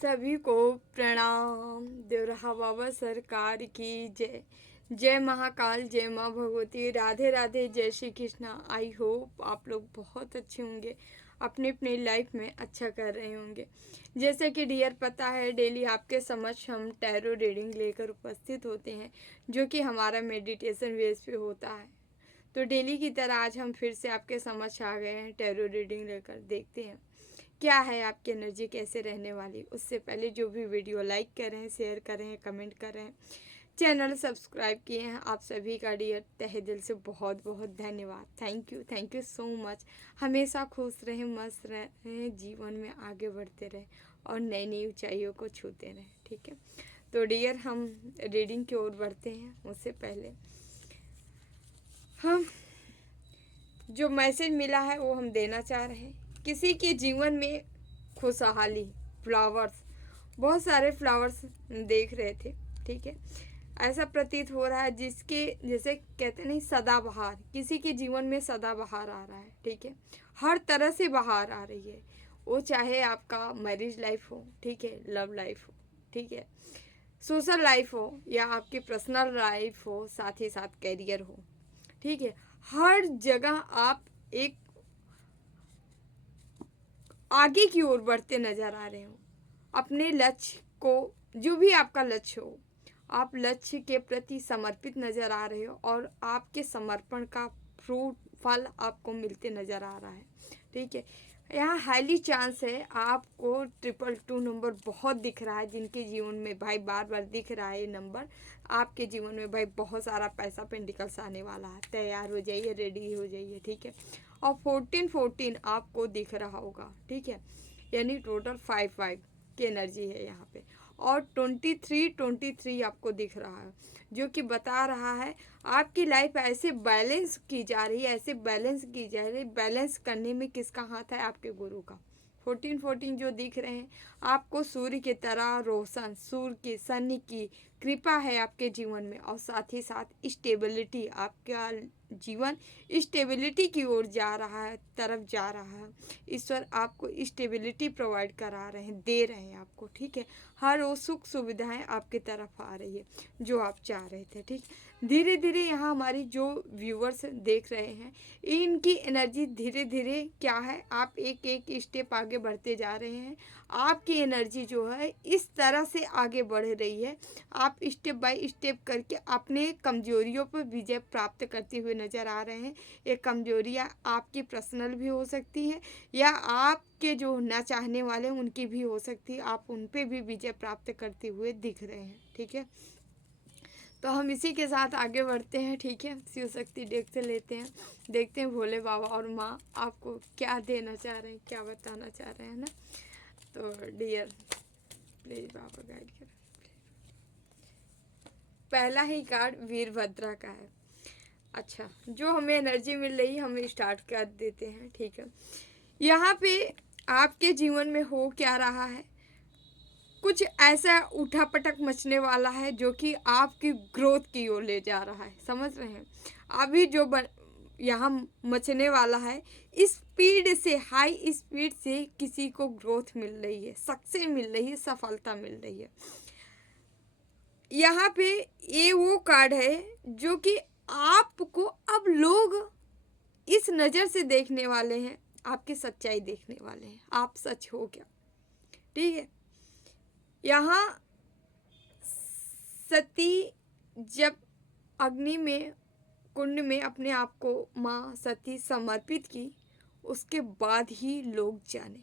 सभी को प्रणाम। देवरहा बाबा सरकार की जय। जय महाकाल, जय माँ भगवती, राधे राधे, जय श्री कृष्णा। आई होप आप लोग बहुत अच्छे होंगे, अपनी अपनी लाइफ में अच्छा कर रहे होंगे। जैसे कि डियर पता है, डेली आपके समक्ष हम टैरो रीडिंग लेकर उपस्थित होते हैं, जो कि हमारा मेडिटेशन बेस पे होता है। तो डेली की तरह आज हम फिर से आपके समक्ष आ गए हैं टैरो रीडिंग लेकर। देखते हैं क्या है आपकी एनर्जी कैसे रहने वाली। उससे पहले जो भी वीडियो लाइक करें, शेयर करें, कमेंट करें, चैनल सब्सक्राइब किए हैं, आप सभी का डियर तहे दिल से बहुत बहुत धन्यवाद। Thank you so much. हमेशा खुश रहें, मस्त रहें, जीवन में आगे बढ़ते रहें और नई नई ऊंचाइयों को छूते रहें। ठीक है, तो डियर हम रीडिंग की ओर बढ़ते हैं। उससे पहले हम जो मैसेज मिला है वो हम देना चाह रहे हैं। किसी के जीवन में खुशहाली, फ्लावर्स, बहुत सारे फ्लावर्स देख रहे थे। ठीक है, ऐसा प्रतीत हो रहा है जिसके जैसे कहते नहीं सदाबहार, किसी के जीवन में सदाबहार आ रहा है। ठीक है, हर तरह से बहार आ रही है। वो चाहे आपका मैरिज लाइफ हो, ठीक है, लव लाइफ हो, ठीक है, सोशल लाइफ हो, या आपकी पर्सनल लाइफ हो, साथ ही साथ करियर हो। ठीक है, हर जगह आप एक आगे की ओर बढ़ते नजर आ रहे हो। अपने लक्ष्य को, जो भी आपका लक्ष्य हो, आप लक्ष्य के प्रति समर्पित नजर आ रहे हो और आपके समर्पण का फ्रूट, फल आपको मिलते नजर आ रहा है। ठीक है, यहाँ हाईली चांस है आपको 222 नंबर बहुत दिख रहा है। जिनके जीवन में भाई बार बार दिख रहा है ये नंबर, आपके जीवन में भाई बहुत सारा पैसा पेंटिकल्स आने वाला है। तैयार हो जाइए, रेडी हो जाइए। ठीक है, और 14 आपको दिख रहा होगा। ठीक है, यानी टोटल 5 की एनर्जी है यहाँ पे, और 23 आपको दिख रहा है, जो कि बता रहा है आपकी लाइफ ऐसे बैलेंस की जा रही है, ऐसे बैलेंस की जा रही है। बैलेंस करने में किसका हाथ है? आपके गुरु का। 14 जो दिख रहे हैं, आपको सूर्य की तरह रोशन, सूर्य की, शनि की कृपा है आपके जीवन में, और साथ ही साथ स्टेबिलिटी, आपका जीवन स्टेबिलिटी की ओर जा रहा है, तरफ जा रहा है। ईश्वर आपको स्टेबिलिटी प्रोवाइड करा रहे हैं, दे रहे हैं आपको। ठीक है, हर वो सुख सुविधाएं आपकी तरफ आ रही है जो आप चाह रहे थे। ठीक, धीरे धीरे यहाँ हमारी जो व्यूअर्स देख रहे हैं, इनकी एनर्जी धीरे धीरे क्या है, आप एक एक स्टेप आगे बढ़ते जा रहे हैं। आपकी एनर्जी जो है इस तरह से आगे बढ़ रही है, आप स्टेप बाय स्टेप करके अपने कमजोरियों पर विजय प्राप्त करते हुए नजर आ रहे हैं। ये कमजोरियाँ आपकी पर्सनल भी हो सकती हैं, या आपके जो ना चाहने वाले उनकी भी हो सकती है। आप उन पे भी विजय प्राप्त करते हुए दिख रहे हैं। ठीक है, तो हम इसी के साथ आगे बढ़ते हैं। ठीक है, शिव शक्ति देखते लेते हैं, देखते हैं भोले बाबा और माँ आपको क्या देना चाह रहे हैं, क्या बताना चाह रहे हैं ना। तो डियर प्लीज बाबा गाइड करें। पहला ही कार्ड वीरभद्रा का है। अच्छा, जो हमें एनर्जी मिल रही है हम स्टार्ट कर देते हैं। ठीक है, यहाँ पे आपके जीवन में हो क्या रहा है, कुछ ऐसा उठापटक मचने वाला है जो कि आपकी ग्रोथ की ओर ले जा रहा है। समझ रहे हैं, अभी जो यहाँ मचने वाला है, स्पीड से, हाई स्पीड से किसी को ग्रोथ मिल रही है, सक्सेस मिल रही है, सफलता मिल रही है। यहाँ पे ये वो कार्ड है जो कि आपको अब लोग इस नज़र से देखने वाले हैं, आपकी सच्चाई देखने वाले हैं, आप सच हो क्या। ठीक है, यहाँ सती जब अग्नि में, कुंड में अपने आप को माँ सती समर्पित की, उसके बाद ही लोग जाने।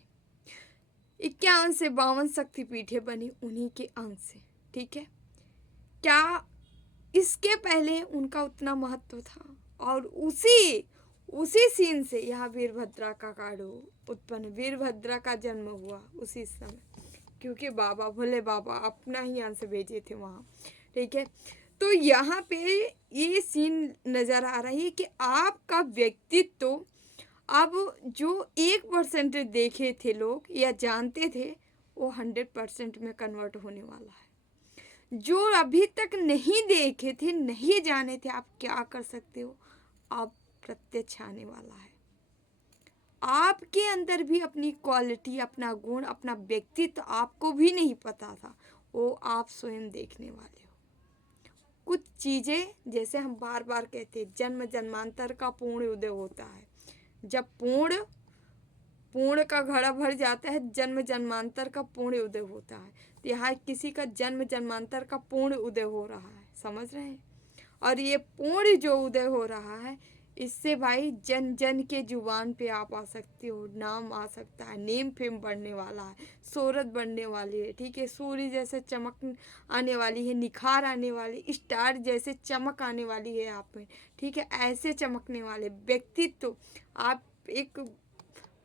51 से 52 शक्तिपीठें बनी उन्हीं के अंश से। ठीक है, क्या इसके पहले उनका उतना महत्व था? और उसी सीन से यहाँ वीरभद्रा का कार्ड उत्पन्न, वीरभद्रा का जन्म हुआ उसी समय, क्योंकि बाबा भोले बाबा अपना ही अंश भेजे थे वहाँ। ठीक है, तो यहाँ पे ये सीन नज़र आ रही है कि आपका व्यक्तित्व अब जो 1% देखे थे लोग या जानते थे, वो 100% में कन्वर्ट होने वाला है। जो अभी तक नहीं देखे थे, नहीं जाने थे आप क्या कर सकते हो, अब प्रत्यक्ष आने वाला है। आपके अंदर भी अपनी क्वालिटी, अपना गुण, अपना व्यक्तित्व आपको भी नहीं पता था, वो आप स्वयं देखने वाले हो। कुछ चीज़ें जैसे हम बार बार कहते हैं, जन्म जन्मांतर का पूर्ण उदय होता है। जब पूर्ण का घड़ा भर जाता है, जन्म जन्मांतर का पूर्ण उदय होता है। तो यहाँ किसी का जन्म जन्मांतर का पूर्ण उदय हो रहा है, समझ रहे हैं। और ये पूर्ण जो उदय हो रहा है, इससे भाई जन जन के जुबान पे आप आ सकते हो, नाम आ सकता है, नेम फेम बढ़ने वाला है, शोहरत बढ़ने वाली है, ठीक है। सूर्य जैसे चमक आने वाली है, निखार आने वाली, स्टार जैसे चमक आने वाली है आप में, ठीक है। ऐसे चमकने वाले व्यक्तित्व, आप एक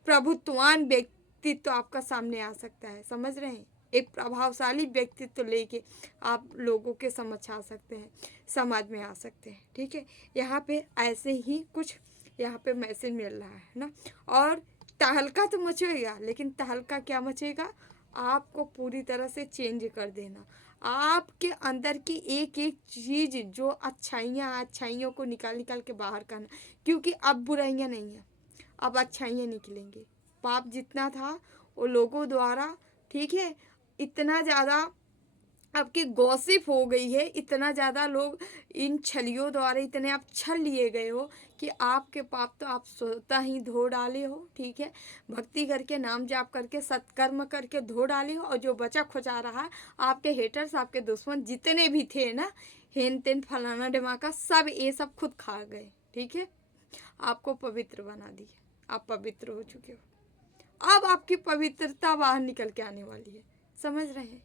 प्रभुत्ववान व्यक्तित्व आपका सामने आ सकता है, समझ रहे हैं। एक प्रभावशाली व्यक्तित्व लेके आप लोगों के समक्ष आ सकते हैं, समाज में आ सकते हैं, ठीक है। यहाँ पे ऐसे ही कुछ यहाँ पे मैसेज मिल रहा है ना। और तहलका तो मचेगा, लेकिन तहलका क्या मचेगा, आपको पूरी तरह से चेंज कर देना। आपके अंदर की एक एक चीज़ जो अच्छाइयों को निकाल के बाहर करना, क्योंकि अब बुराइयाँ नहीं है, अब अच्छाइयाँ निकलेंगी। पाप जितना था वो लोगों द्वारा, ठीक है, इतना ज़्यादा आपकी गॉसिप हो गई है, इतना ज़्यादा लोग इन छलियों द्वारा इतने आप छल लिए गए हो कि आपके पाप तो आप स्वतः ही धो डाले हो, ठीक है। भक्ति करके, नाम जाप करके, सत्कर्म करके धो डाले हो। और जो बचा खुचा रहा, आपके हेटर्स, आपके दुश्मन जितने भी थे ना, हेन तेन फलाना डिमाका, सब ये सब खुद खा गए, ठीक है। आपको पवित्र बना दिए, आप पवित्र हो चुके हो। अब आपकी पवित्रता बाहर निकल के आने वाली है, समझ रहे हैं।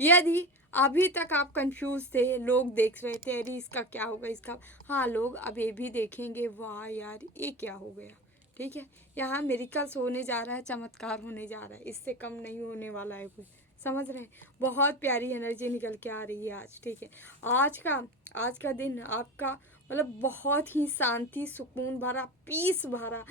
यदि अभी तक आप कंफ्यूज थे, लोग देख रहे थे, अरे इसका क्या होगा, इसका, हाँ, लोग अब ये भी देखेंगे, वाह यार ये क्या हो गया, ठीक है। यहाँ मिरेकल्स होने जा रहा है, चमत्कार होने जा रहा है, इससे कम नहीं होने वाला है कुछ, समझ रहे हैं। बहुत प्यारी एनर्जी निकल के आ रही है आज, ठीक है। आज का दिन आपका मतलब बहुत ही शांति, सुकून भरा, पीस भरा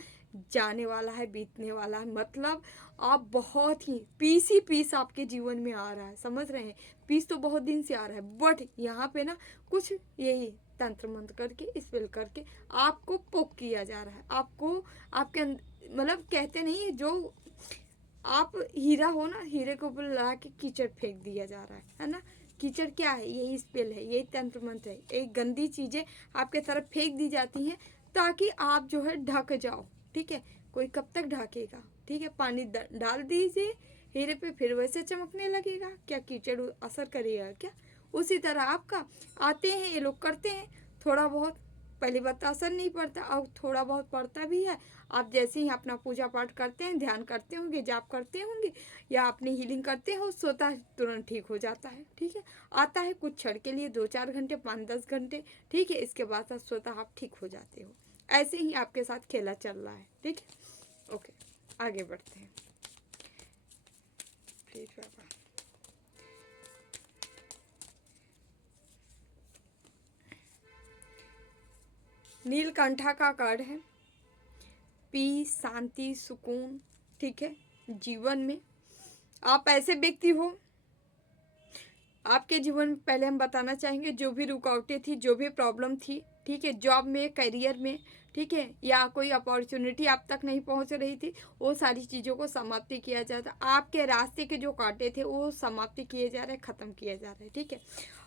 जाने वाला है, बीतने वाला है। मतलब आप बहुत ही पीस आपके जीवन में आ रहा है, समझ रहे हैं। पीस तो बहुत दिन से आ रहा है, बट यहाँ पे ना कुछ यही तंत्र मंत्र करके, स्पेल करके आपको पोक किया जा रहा है। आपको आपके मतलब कहते नहीं, जो आप हीरा हो ना, हीरे के ऊपर लगा के कीचड़ फेंक दिया जा रहा है ना। कीचड़ क्या है, यही स्पेल है, यही तंत्र मंत्र है। एक गंदी चीज़ें आपके तरफ फेंक दी जाती हैं ताकि आप जो है ढक जाओ, ठीक है। कोई कब तक ढकेगा, ठीक है। पानी डाल दीजिए हीरे पे, फिर वैसे चमकने लगेगा। क्या कीचड़ असर करेगा क्या? उसी तरह आपका आते हैं ये लोग, करते हैं थोड़ा बहुत, पहली बात तो असर नहीं पड़ता, और थोड़ा बहुत पड़ता भी है। आप जैसे ही अपना पूजा पाठ करते हैं, ध्यान करते होंगे, जाप करते होंगे, या अपनी हीलिंग करते हो, सोता तुरंत ठीक हो जाता है, ठीक है। आता है कुछ क्षण के लिए, 2-4 घंटे, 5-10 घंटे, ठीक है। इसके बाद आप स्वतः आप ठीक हो जाते हो। ऐसे ही आपके साथ खेला चल रहा है, ठीक है। ओके, आगे बढ़ते हैं प्लीज बाबा। नीलकंठा का कार्ड है, पीस, शांति, सुकून, ठीक है। जीवन में आप ऐसे व्यक्ति हो, आपके जीवन में पहले हम बताना चाहेंगे जो भी रुकावटें थी, जो भी प्रॉब्लम थी, ठीक है, जॉब में, करियर में, ठीक है, या कोई अपॉर्चुनिटी आप तक नहीं पहुंच रही थी, वो सारी चीज़ों को समाप्ति किया जाता। आपके रास्ते के जो कांटे थे वो समाप्ति किए जा रहे, ख़त्म किए जा रहे, ठीक है।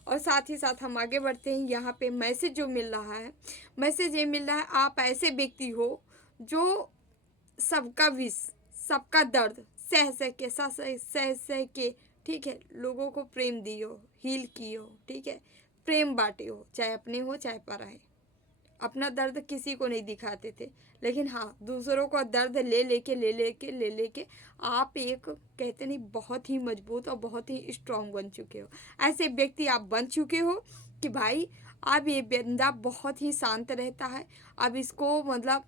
और साथ ही साथ हम आगे बढ़ते हैं। यहाँ पे मैसेज जो मिल रहा है, मैसेज ये मिल रहा है, आप ऐसे व्यक्ति हो जो सबका विष, सबका दर्द सह सह के, ठीक है, लोगों को प्रेम दियो, हील कियो, ठीक है, प्रेम बांटे हो, चाहे अपने हो चाहे पराए। अपना दर्द किसी को नहीं दिखाते थे, लेकिन हाँ, दूसरों का दर्द ले लेके आप एक कहते नहीं बहुत ही मजबूत और बहुत ही स्ट्रांग बन चुके हो। ऐसे व्यक्ति आप बन चुके हो कि भाई अब ये बंदा बहुत ही शांत रहता है। अब इसको मतलब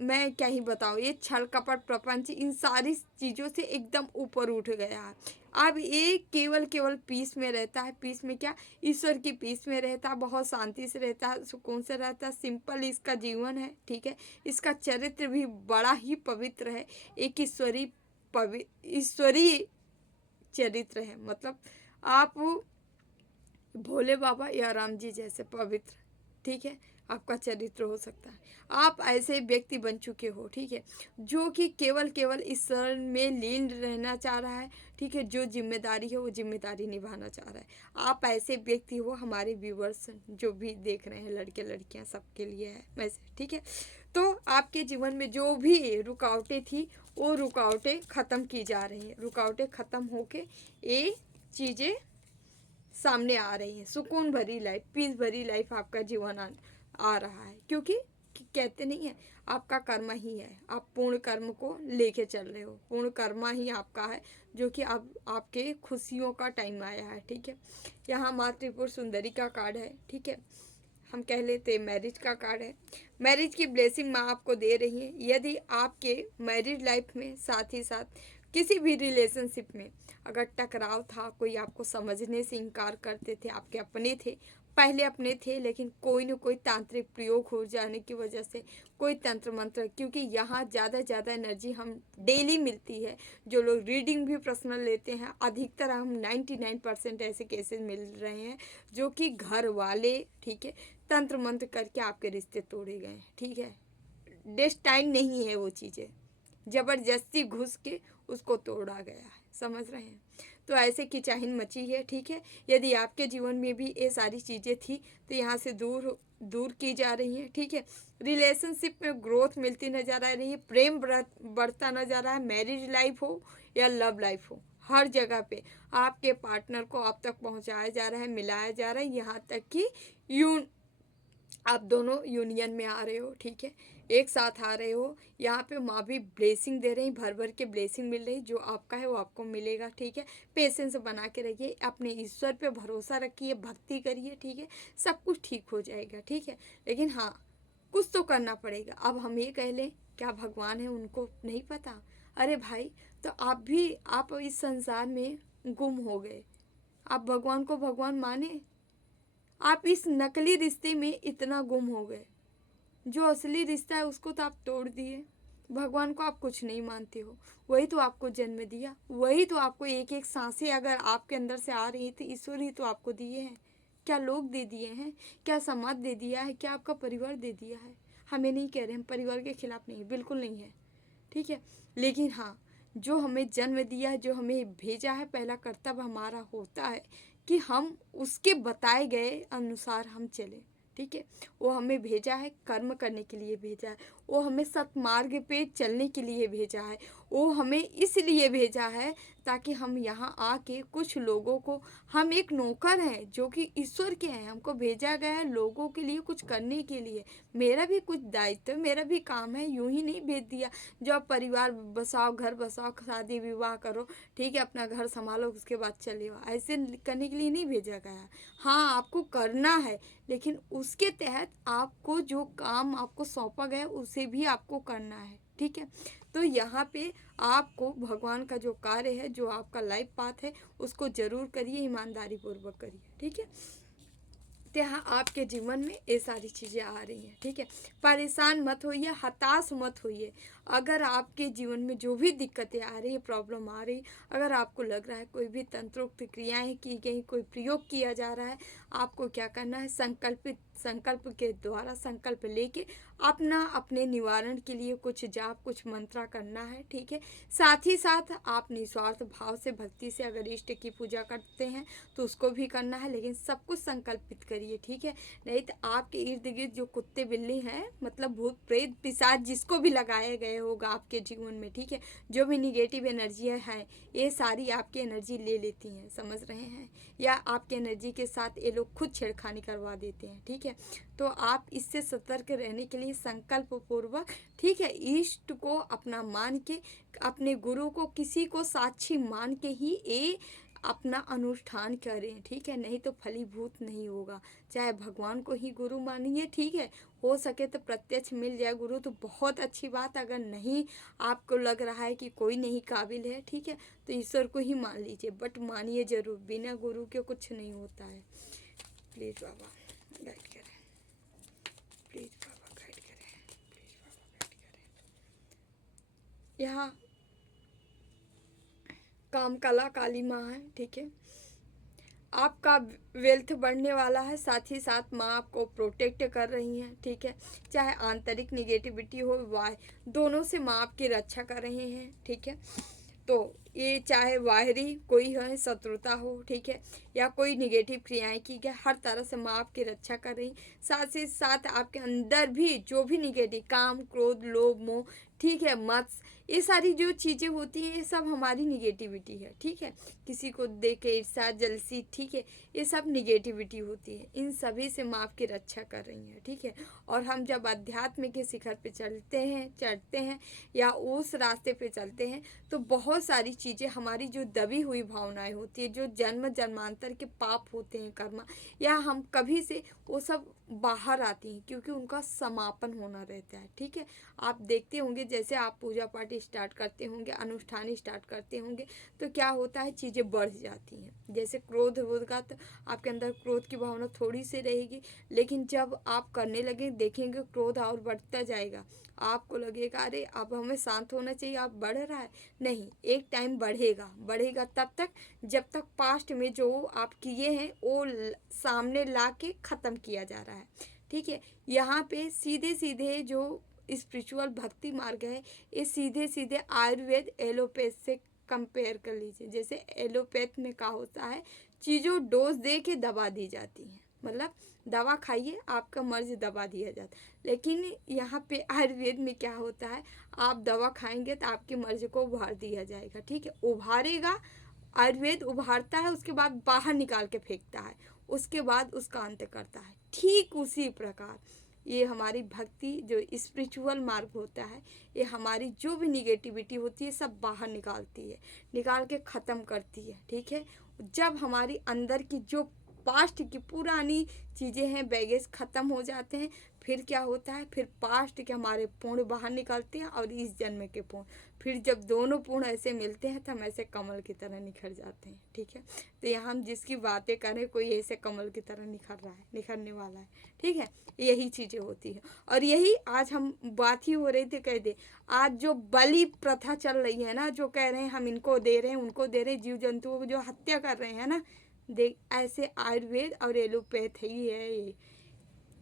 मैं क्या ही बताऊँ, ये छल कपट प्रपंच इन सारी चीज़ों से एकदम ऊपर उठ गया है। अब ये केवल पीस में रहता है। पीस में क्या, ईश्वर की पीस में रहता है, बहुत शांति से रहता है, सुकून से रहता है। सिंपल इसका जीवन है, ठीक है। इसका चरित्र भी बड़ा ही पवित्र है, एक ईश्वरीय चरित्र है। मतलब आप भोले बाबा या राम जी जैसे पवित्र, ठीक है। आपका चरित्र हो सकता है। आप ऐसे व्यक्ति बन चुके हो, ठीक है, जो कि केवल केवल ईश्वर में लीन रहना चाह रहा है, ठीक है, जो जिम्मेदारी है वो जिम्मेदारी निभाना चाह रहा है। आप ऐसे व्यक्ति हो, हमारे व्यूवर्स जो भी देख रहे हैं, लड़के लड़कियां, सबके लिए है वैसे, ठीक है। तो आपके जीवन में जो भी रुकावटें थी वो रुकावटें ख़त्म की जा रही हैं, रुकावटें ख़त्म होके ये चीज़ें सामने आ रही हैं। सुकून भरी लाइफ, पीस भरी लाइफ आपका जीवन आ रहा है, क्योंकि कहते नहीं है आपका कर्म ही है, आप पूर्ण कर्म को लेके चल रहे हो, पूर्ण कर्म ही आपका है, जो कि अब आपके खुशियों का टाइम आया है, ठीक है। यहाँ माँ त्रिपुर सुंदरी का कार्ड है, ठीक है, हम कह लेते मैरिज का कार्ड है। मैरिज की ब्लेसिंग माँ आपको दे रही है। यदि आपके मैरिज लाइफ में साथ ही साथ किसी भी रिलेशनशिप में अगर टकराव था, कोई आपको समझने से इनकार करते थे, आपके अपने थे, पहले अपने थे, लेकिन कोई न कोई तांत्रिक प्रयोग हो जाने की वजह से, कोई तंत्र मंत्र, क्योंकि यहाँ ज़्यादा एनर्जी हम डेली मिलती है, जो लोग रीडिंग भी पर्सनल लेते हैं, अधिकतर हम 99% ऐसे केसेस मिल रहे हैं जो कि घर वाले, ठीक है, तंत्र मंत्र करके आपके रिश्ते तोड़े गए हैं, ठीक है। डेस्टाइन नहीं है वो चीज़ें, ज़बरदस्ती घुस के उसको तोड़ा गया है, समझ रहे हैं। तो ऐसे की चाहिन मची है, ठीक है। यदि आपके जीवन में भी ये सारी चीज़ें थी तो यहाँ से दूर की जा रही हैं, ठीक है। रिलेशनशिप में ग्रोथ मिलती नज़र आ रही है, प्रेम बढ़ता नज़र आ रहा है, मैरिज लाइफ हो या लव लाइफ हो, हर जगह पे आपके पार्टनर को आप तक पहुँचाया जा रहा है, मिलाया जा रहा है, यहाँ तक कि आप दोनों यूनियन में आ रहे हो, ठीक है, एक साथ आ रहे हो। यहाँ पे माँ भी ब्लेसिंग दे रही, भर भर के ब्लेसिंग मिल रही, जो आपका है वो आपको मिलेगा, ठीक है। पेशेंस बना के रखिए, अपने ईश्वर पे भरोसा रखिए, भक्ति करिए, ठीक है, सब कुछ ठीक हो जाएगा, ठीक है। लेकिन हाँ, कुछ तो करना पड़ेगा। अब हम ये कह लें क्या भगवान है उनको नहीं पता? अरे भाई, तो आप इस संसार में गुम हो गए, आप भगवान को भगवान माने? आप इस नकली रिश्ते में इतना गुम हो गए, जो असली रिश्ता है उसको तो आप तोड़ दिए। भगवान को आप कुछ नहीं मानते हो, वही तो आपको जन्म दिया, वही तो आपको एक एक सांसें अगर आपके अंदर से आ रही थी, ईश्वर ही तो आपको दिए हैं। क्या लोग दे दिए हैं, क्या समाज दे दिया है, क्या आपका परिवार दे दिया है? हमें नहीं कह रहे, हम परिवार के खिलाफ नहीं, बिल्कुल नहीं है, ठीक है। लेकिन हाँ, जो हमें जन्म दिया है, जो हमें भेजा है, पहला कर्तव्य हमारा होता है कि हम उसके बताए गए अनुसार हम चलें, ठीक है। वो हमें भेजा है कर्म करने के लिए भेजा है, वो हमें सत्मार्ग पे चलने के लिए भेजा है, वो हमें इसलिए भेजा है ताकि हम यहाँ आके कुछ लोगों को, हम एक नौकर हैं जो कि ईश्वर के हैं, हमको भेजा गया है लोगों के लिए कुछ करने के लिए। मेरा भी कुछ दायित्व, मेरा भी काम है, यूं ही नहीं भेज दिया जो आप परिवार बसाओ, घर बसाओ, शादी विवाह करो, ठीक है, अपना घर संभालो, उसके बाद चले आओ, ऐसे करने के लिए नहीं भेजा गया। हाँ, आपको करना है, लेकिन उसके तहत आपको जो काम आपको सौंपा गया उसे भी आपको करना है, ठीक है। तो यहाँ पे आपको भगवान का जो कार्य है, जो आपका लाइफ पाथ है, उसको जरूर करिए, ईमानदारी पूर्वक करिए, ठीक है। तो यहाँ आपके जीवन में ये सारी चीज़ें आ रही हैं, ठीक है। परेशान मत होइए, हताश मत होइए। अगर आपके जीवन में जो भी दिक्कतें आ रही है, प्रॉब्लम आ रही, अगर आपको लग रहा है कोई भी तंत्रोक्त क्रियाएं की गई, कोई प्रयोग किया जा रहा है, आपको क्या करना है, संकल्प के द्वारा संकल्प लेके अपने निवारण के लिए कुछ जाप, कुछ मंत्रा करना है, ठीक है। साथ ही साथ आप निस्वार्थ भाव से, भक्ति से अगर इष्ट की पूजा करते हैं तो उसको भी करना है, लेकिन सब कुछ संकल्पित करिए, ठीक है। नहीं तो आपके इर्द गिर्द जो कुत्ते बिल्ली हैं, मतलब भूत प्रेत पिशाच जिसको भी लगाया गया होगा आपके जीवन में, ठीक है, जो भी निगेटिव एनर्जियाँ हैं, ये सारी आपकी एनर्जी ले लेती हैं, समझ रहे हैं, या आपके एनर्जी के साथ ये लोग खुद छेड़खानी करवा देते हैं, ठीक है। तो आप इससे सतर्क रहने के लिए संकल्प पूर्वक, ठीक है, इष्ट को अपना मान के, अपने गुरु को, किसी को साक्षी मान के ही ये अपना अनुष्ठान करें, ठीक है। नहीं तो फलीभूत नहीं होगा। चाहे भगवान को ही गुरु मानिए, ठीक है, हो सके तो प्रत्यक्ष मिल जाए गुरु तो बहुत अच्छी बात। अगर नहीं, आपको लग रहा है कि कोई नहीं काबिल है, ठीक है, तो ईश्वर को ही मान लीजिए, बट मानिए ज़रूर, बिना गुरु के कुछ नहीं होता है। प्लीज़ बाबा गाइड करें, प्लीज़ बाबा गाइड करें, प्लीज़ बाबा गाइड करें। यहाँ काम कला काली माँ है, ठीक है। आपका वेल्थ बढ़ने वाला है, साथ ही साथ माँ आपको प्रोटेक्ट कर रही हैं, ठीक है। चाहे आंतरिक निगेटिविटी हो, वाह, दोनों से माँ आपकी रक्षा कर रहे हैं, ठीक है। तो ये चाहे बाहरी कोई है शत्रुता हो, ठीक है, या कोई निगेटिव क्रियाएं की गई, हर तरह से माँ आपकी रक्षा कर रही। साथ ही साथ आपके अंदर भी जो भी निगेटिव काम, क्रोध, लोभ, मोह, ठीक है, मत्स, ये सारी जो चीज़ें होती हैं ये सब हमारी निगेटिविटी है, ठीक है। किसी को देख के ईर्ष्या, जलसी, ठीक है, ये सब निगेटिविटी होती है। इन सभी से माँ आपकी रक्षा कर रही है, ठीक है। और हम जब अध्यात्म के शिखर पे चढ़ते हैं या उस रास्ते पे चलते हैं, तो बहुत सारी चीज़ें, हमारी जो दबी हुई भावनाएं होती है, जो जन्म जन्मांतर के पाप होते हैं, कर्म, या हम कभी से, वो सब बाहर आती हैं, क्योंकि उनका समापन होना रहता है, ठीक है। आप देखते होंगे जैसे आप पूजा पाठ स्टार्ट करते होंगे, अनुष्ठान स्टार्ट करते होंगे, तो क्या होता है, चीज़ें बढ़ जाती हैं। जैसे क्रोध होगा तो आपके अंदर क्रोध की भावना थोड़ी सी रहेगी, लेकिन जब आप करने लगे देखेंगे क्रोध और बढ़ता जाएगा। आपको लगेगा अरे अब हमें शांत होना चाहिए, आप बढ़ रहा है, नहीं, एक टाइम बढ़ेगा तब तक जब तक पास्ट में जो आप किए हैं वो सामने ला के ख़त्म किया जा रहा है, ठीक है। यहाँ पे सीधे सीधे जो स्पिरिचुअल भक्ति मार्ग है, ये सीधे सीधे आयुर्वेद एलोपैथ से कंपेयर कर लीजिए। जैसे एलोपैथ में क्या होता है, चीज़ों डोज दे के दवा दी जाती है, मतलब दवा खाइए, आपका मर्ज दबा दिया जाता है। लेकिन यहाँ पे आयुर्वेद में क्या होता है, आप दवा खाएंगे तो आपके मर्ज को उभार दिया जाएगा, ठीक है। उभारेगा, आयुर्वेद उभारता है, उसके बाद बाहर निकाल के फेंकता है, उसके बाद उसका अंत करता है। ठीक उसी प्रकार ये हमारी भक्ति जो स्पिरिचुअल मार्ग होता है, ये हमारी जो भी निगेटिविटी होती है सब बाहर निकालती है, निकाल के ख़त्म करती है, ठीक है। जब हमारी अंदर की जो पास्ट की पुरानी चीज़ें हैं, बैगेज ख़त्म हो जाते हैं, फिर क्या होता है, फिर पास्ट के हमारे पूर्ण बाहर निकलते हैं और इस जन्म के पूर्ण, फिर जब दोनों पूर्ण ऐसे मिलते हैं तो हम ऐसे कमल की तरह निखर जाते हैं, ठीक है। तो यहाँ हम जिसकी बातें करें, कोई ऐसे कमल की तरह निखर रहा है, निखरने वाला है, ठीक है। यही चीज़ें होती हैं, और यही आज हम बात ही हो रही थी, कह दे आज जो बलि प्रथा चल रही है ना, जो कह रहे हैं हम इनको दे रहे हैं, उनको दे रहे हैं, जीव जंतुओं को जो हत्या कर रहे हैं ना, देख ऐसे आयुर्वेद और एलोपैथ ही है ये,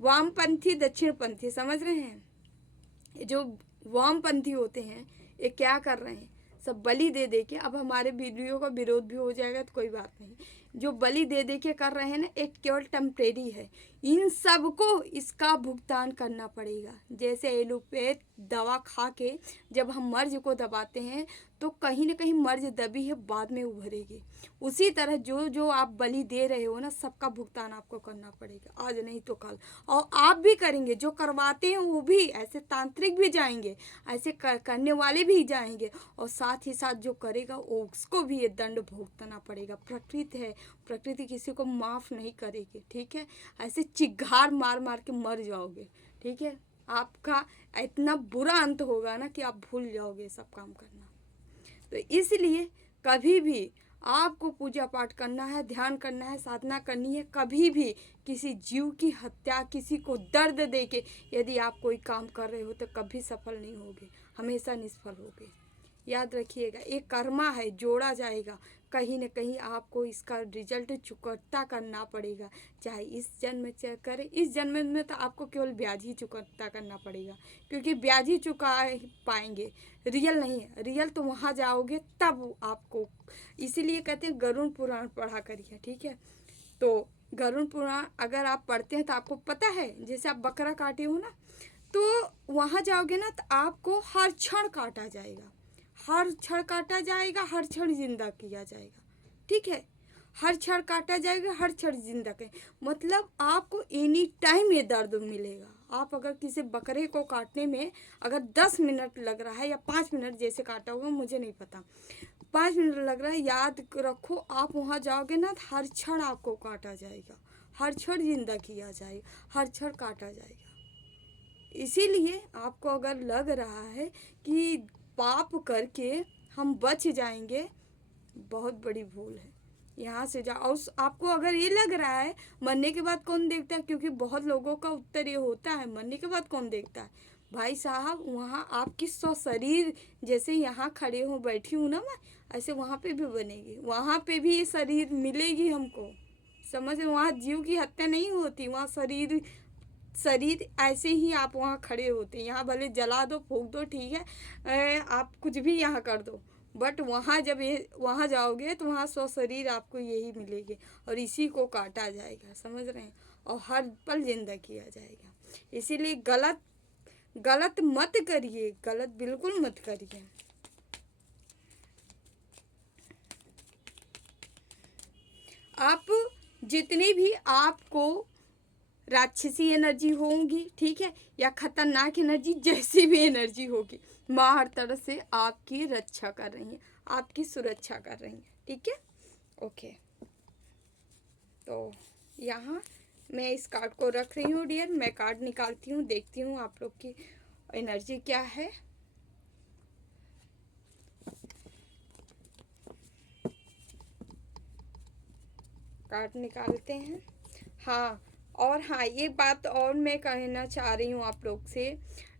वामपंथी दक्षिणपंथी, समझ रहे हैं। जो वामपंथी होते हैं ये क्या कर रहे हैं, सब बलि दे दे के, अब हमारे वीडियो का विरोध भी हो जाएगा तो कोई बात नहीं, जो बलि दे दे के कर रहे हैं ना, एक केवल टेम्परेरी है, इन सबको इसका भुगतान करना पड़ेगा। जैसे एलोपैथ दवा खा के जब हम मर्ज को दबाते हैं तो कहीं ना कहीं मर्ज दबी है, बाद में उभरेगी। उसी तरह जो जो आप बलि दे रहे हो ना, सबका भुगतान आपको करना पड़ेगा, आज नहीं तो कल। और आप भी करेंगे, जो करवाते हैं वो भी, ऐसे तांत्रिक भी जाएंगे, ऐसे करने वाले भी जाएंगे, और साथ ही साथ जो करेगा उसको भी ये दंड भुगतना पड़ेगा। प्रकृति है, प्रकृति किसी को माफ़ नहीं करेगी, ठीक है। ऐसे चिघाड़ मार मार के मर जाओगे, ठीक है। आपका इतना बुरा अंत होगा ना कि आप भूल जाओगे सब काम करना। तो इसलिए कभी भी आपको पूजा पाठ करना है, ध्यान करना है, साधना करनी है, कभी भी किसी जीव की हत्या, किसी को दर्द दे के यदि आप कोई काम कर रहे हो तो कभी सफल नहीं होगे, हमेशा निष्फल होगे। याद रखिएगा, एक कर्मा है, जोड़ा जाएगा, कहीं ना कहीं आपको इसका रिजल्ट चुकता करना पड़ेगा, चाहे इस जन्म में करें, इस जन्म में तो आपको केवल ब्याज ही चुकता करना पड़ेगा, क्योंकि ब्याज ही चुका पाएंगे, रियल नहीं है। रियल तो वहाँ जाओगे तब आपको, इसीलिए कहते हैं गरुड़ पुराण पढ़ा करिए, ठीक है। तो गरुड़ पुराण अगर आप पढ़ते हैं तो आपको पता है, जैसे आप बकरा काटे हो ना, तो वहाँ जाओगे ना तो आपको हर क्षण काटा जाएगा, हर क्षण काटा जाएगा, हर क्षण जिंदा किया जाएगा, ठीक है। हर क्षण काटा जाएगा, हर क्षण जिंदा के, मतलब आपको एनी टाइम ये दर्द मिलेगा। आप अगर किसी बकरे को काटने में अगर 10 मिनट लग रहा है या 5 मिनट, जैसे काटा हुआ मुझे नहीं पता, 5 मिनट लग रहा है, याद रखो आप वहाँ जाओगे ना, हर क्षण आपको काटा जाएगा, हर क्षण जिंदा किया जाएगा, हर क्षण काटा जाएगा। इसीलिए आपको अगर लग रहा है कि पाप करके हम बच जाएंगे, बहुत बड़ी भूल है। यहाँ से जाओ, और आपको अगर ये लग रहा है मरने के बाद कौन देखता है, क्योंकि बहुत लोगों का उत्तर ये होता है मरने के बाद कौन देखता है। भाई साहब, वहाँ आपकी शरीर जैसे यहाँ खड़े हो बैठी हूँ ना मैं, ऐसे वहाँ पे भी बनेगी, वहाँ पे भी ये शरीर मिलेगी हमको, समझ रहे, वहाँ जीव की हत्या नहीं होती, वहाँ शरीर शरीर ऐसे ही आप वहाँ खड़े होते हैं। यहाँ भले जला दो फूंक दो ठीक है, आप कुछ भी यहाँ कर दो, बट वहाँ जब ये वहाँ जाओगे तो वहाँ स्व शरीर आपको यही मिलेगी और इसी को काटा जाएगा, समझ रहे हैं, और हर पल जिंदा किया जाएगा। इसीलिए गलत गलत मत करिए, गलत बिल्कुल मत करिए। आप जितनी भी आपको राक्षसी एनर्जी होंगी ठीक है, या खतरनाक एनर्जी, जैसी भी एनर्जी होगी, माँ हर तरह से आपकी रक्षा कर रही है, आपकी सुरक्षा कर रही है, ठीक है। ओके, तो यहाँ मैं इस कार्ड को रख रही हूँ डियर। मैं कार्ड निकालती हूँ, देखती हूँ आप लोग की एनर्जी क्या है। कार्ड निकालते हैं। हाँ, और हाँ ये बात और मैं कहना चाह रही हूँ आप लोग से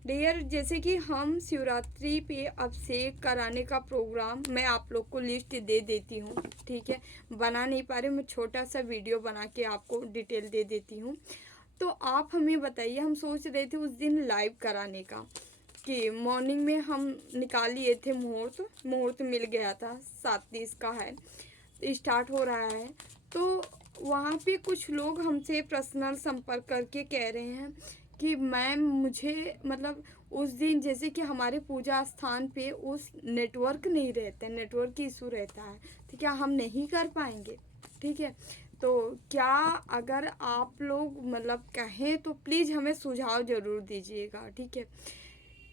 डियर, जैसे कि हम शिवरात्रि पे अभिषेक कराने का प्रोग्राम मैं आप लोग को लिस्ट दे देती हूँ, ठीक है। बना नहीं पा रही, मैं छोटा सा वीडियो बना के आपको डिटेल दे देती हूँ। तो आप हमें बताइए, हम सोच रहे थे उस दिन लाइव कराने का, कि मॉर्निंग में हम निकाल लिए थे मुहूर्त मिल गया था, 7:30 का है, स्टार्ट हो रहा है। तो वहाँ पे कुछ लोग हमसे पर्सनल संपर्क करके कह रहे हैं कि मैम मुझे मतलब उस दिन जैसे कि हमारे पूजा स्थान पे उस नेटवर्क नहीं रहता है, नेटवर्क की इशू रहता है, तो क्या हम नहीं कर पाएंगे, ठीक है। तो क्या अगर आप लोग मतलब कहें तो प्लीज़ हमें सुझाव ज़रूर दीजिएगा, ठीक है।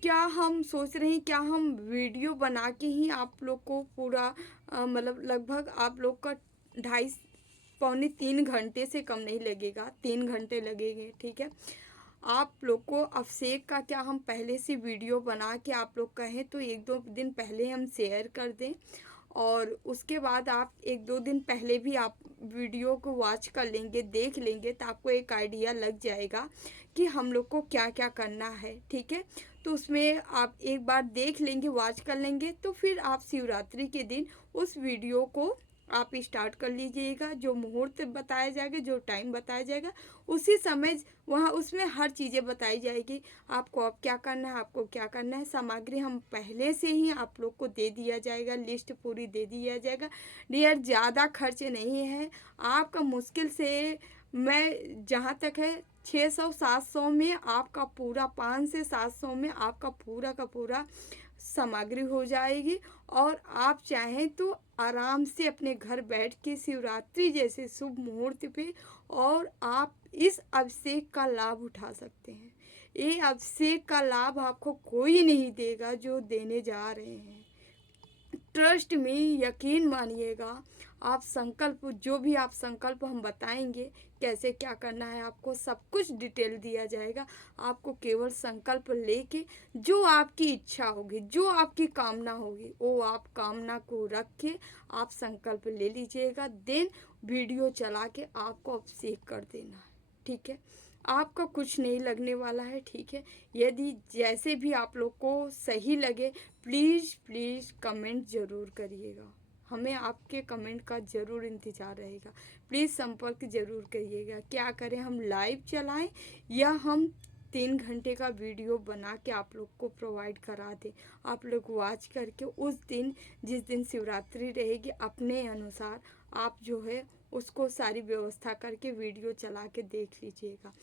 क्या हम सोच रहे हैं, क्या हम वीडियो बना के ही आप लोग को पूरा मतलब लगभग आप लोग का 2.5 पौने 3 घंटे से कम नहीं लगेगा, 3 घंटे लगेंगे, ठीक है। आप लोग को अभिषेक का क्या हम पहले से वीडियो बना के आप लोग कहें तो 1-2 दिन पहले हम शेयर कर दें, और उसके बाद आप 1-2 दिन पहले भी आप वीडियो को वॉच कर लेंगे, देख लेंगे, तो आपको एक आइडिया लग जाएगा कि हम लोग को क्या क्या करना है, ठीक है। तो उसमें आप एक बार देख लेंगे, वॉच कर लेंगे, तो फिर आप शिवरात्रि के दिन उस वीडियो को आप स्टार्ट कर लीजिएगा। जो मुहूर्त बताया जाएगा, जो टाइम बताया जाएगा, उसी समय वहाँ उसमें हर चीज़ें बताई जाएगी, आपको अब क्या करना है, आपको क्या करना है। सामग्री हम पहले से ही आप लोग को दे दिया जाएगा, लिस्ट पूरी दे दिया जाएगा डियर। ज़्यादा खर्च नहीं है आपका, मुश्किल से मैं जहाँ तक है 600-700 में आपका पूरा, 500 से 700 में आपका पूरा का पूरा सामग्री हो जाएगी। और आप चाहें तो आराम से अपने घर बैठ के शिवरात्रि जैसे शुभ मुहूर्त पे और आप इस अभिषेक का लाभ उठा सकते हैं। ये अभिषेक का लाभ आपको कोई नहीं देगा जो देने जा रहे हैं। ट्रस्ट में यकीन मानिएगा, आप संकल्प, जो भी आप संकल्प हम बताएंगे कैसे क्या करना है, आपको सब कुछ डिटेल दिया जाएगा। आपको केवल संकल्प लेके जो आपकी इच्छा होगी, जो आपकी कामना होगी, वो आप कामना को रख के आप संकल्प ले लीजिएगा। देन वीडियो चला के आपको अभिषेक कर देना है, ठीक है। आपका कुछ नहीं लगने वाला है, ठीक है। यदि जैसे भी आप लोग को सही लगे, प्लीज़ प्लीज़ कमेंट ज़रूर करिएगा, हमें आपके कमेंट का ज़रूर इंतज़ार रहेगा। प्लीज़ संपर्क ज़रूर करिएगा, क्या करें, हम लाइव चलाएं या हम 3 घंटे का वीडियो बना के आप लोग को प्रोवाइड करा दें। आप लोग वॉच करके उस दिन, जिस दिन शिवरात्रि रहेगी, अपने अनुसार आप जो है उसको सारी व्यवस्था करके वीडियो चला के देख लीजिएगा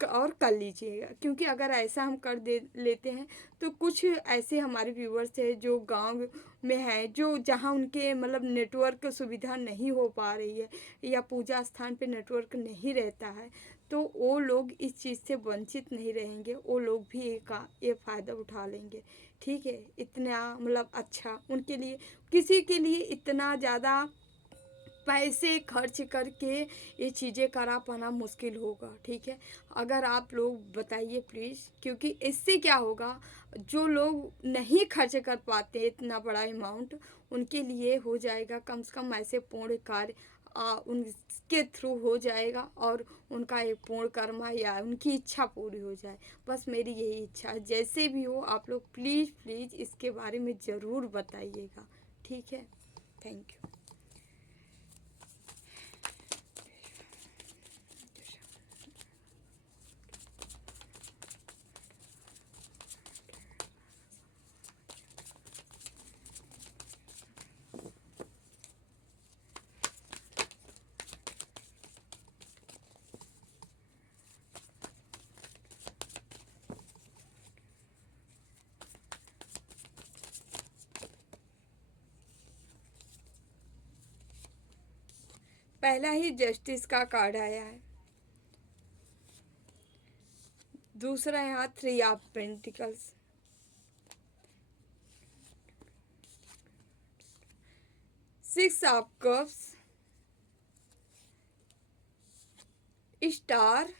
और कर लीजिएगा। क्योंकि अगर ऐसा हम कर दे लेते हैं तो कुछ ऐसे हमारे व्यूवर्स हैं जो गांव में हैं, जो जहां उनके मतलब नेटवर्क सुविधा नहीं हो पा रही है या पूजा स्थान पे नेटवर्क नहीं रहता है, तो वो लोग इस चीज़ से वंचित नहीं रहेंगे, वो लोग भी ये फ़ायदा उठा लेंगे, ठीक है। इतना मतलब अच्छा उनके लिए, किसी के लिए इतना ज़्यादा पैसे खर्च करके ये चीज़ें करा पाना मुश्किल होगा, ठीक है। अगर आप लोग बताइए प्लीज़, क्योंकि इससे क्या होगा, जो लोग नहीं खर्च कर पाते इतना बड़ा अमाउंट, उनके लिए हो जाएगा कम से कम ऐसे पूर्ण कार्य उनके थ्रू हो जाएगा और उनका एक पूर्ण कर्म या उनकी इच्छा पूरी हो जाए। बस मेरी यही इच्छा है। जैसे भी हो आप लोग प्लीज़ प्लीज़ इसके बारे में ज़रूर बताइएगा, ठीक है। Thank you. पहला ही जस्टिस का कार्ड आया है। दूसरा यहाँ 3 of pentacles, 6 of cups, star,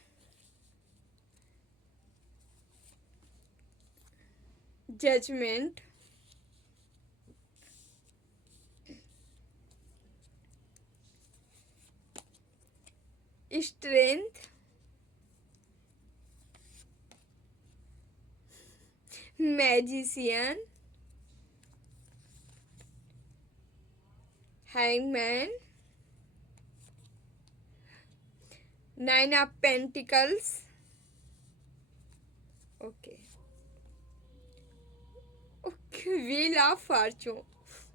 judgement, strength, magician, hangman, 9 of pentacles. Okay okay, wheel of fortune.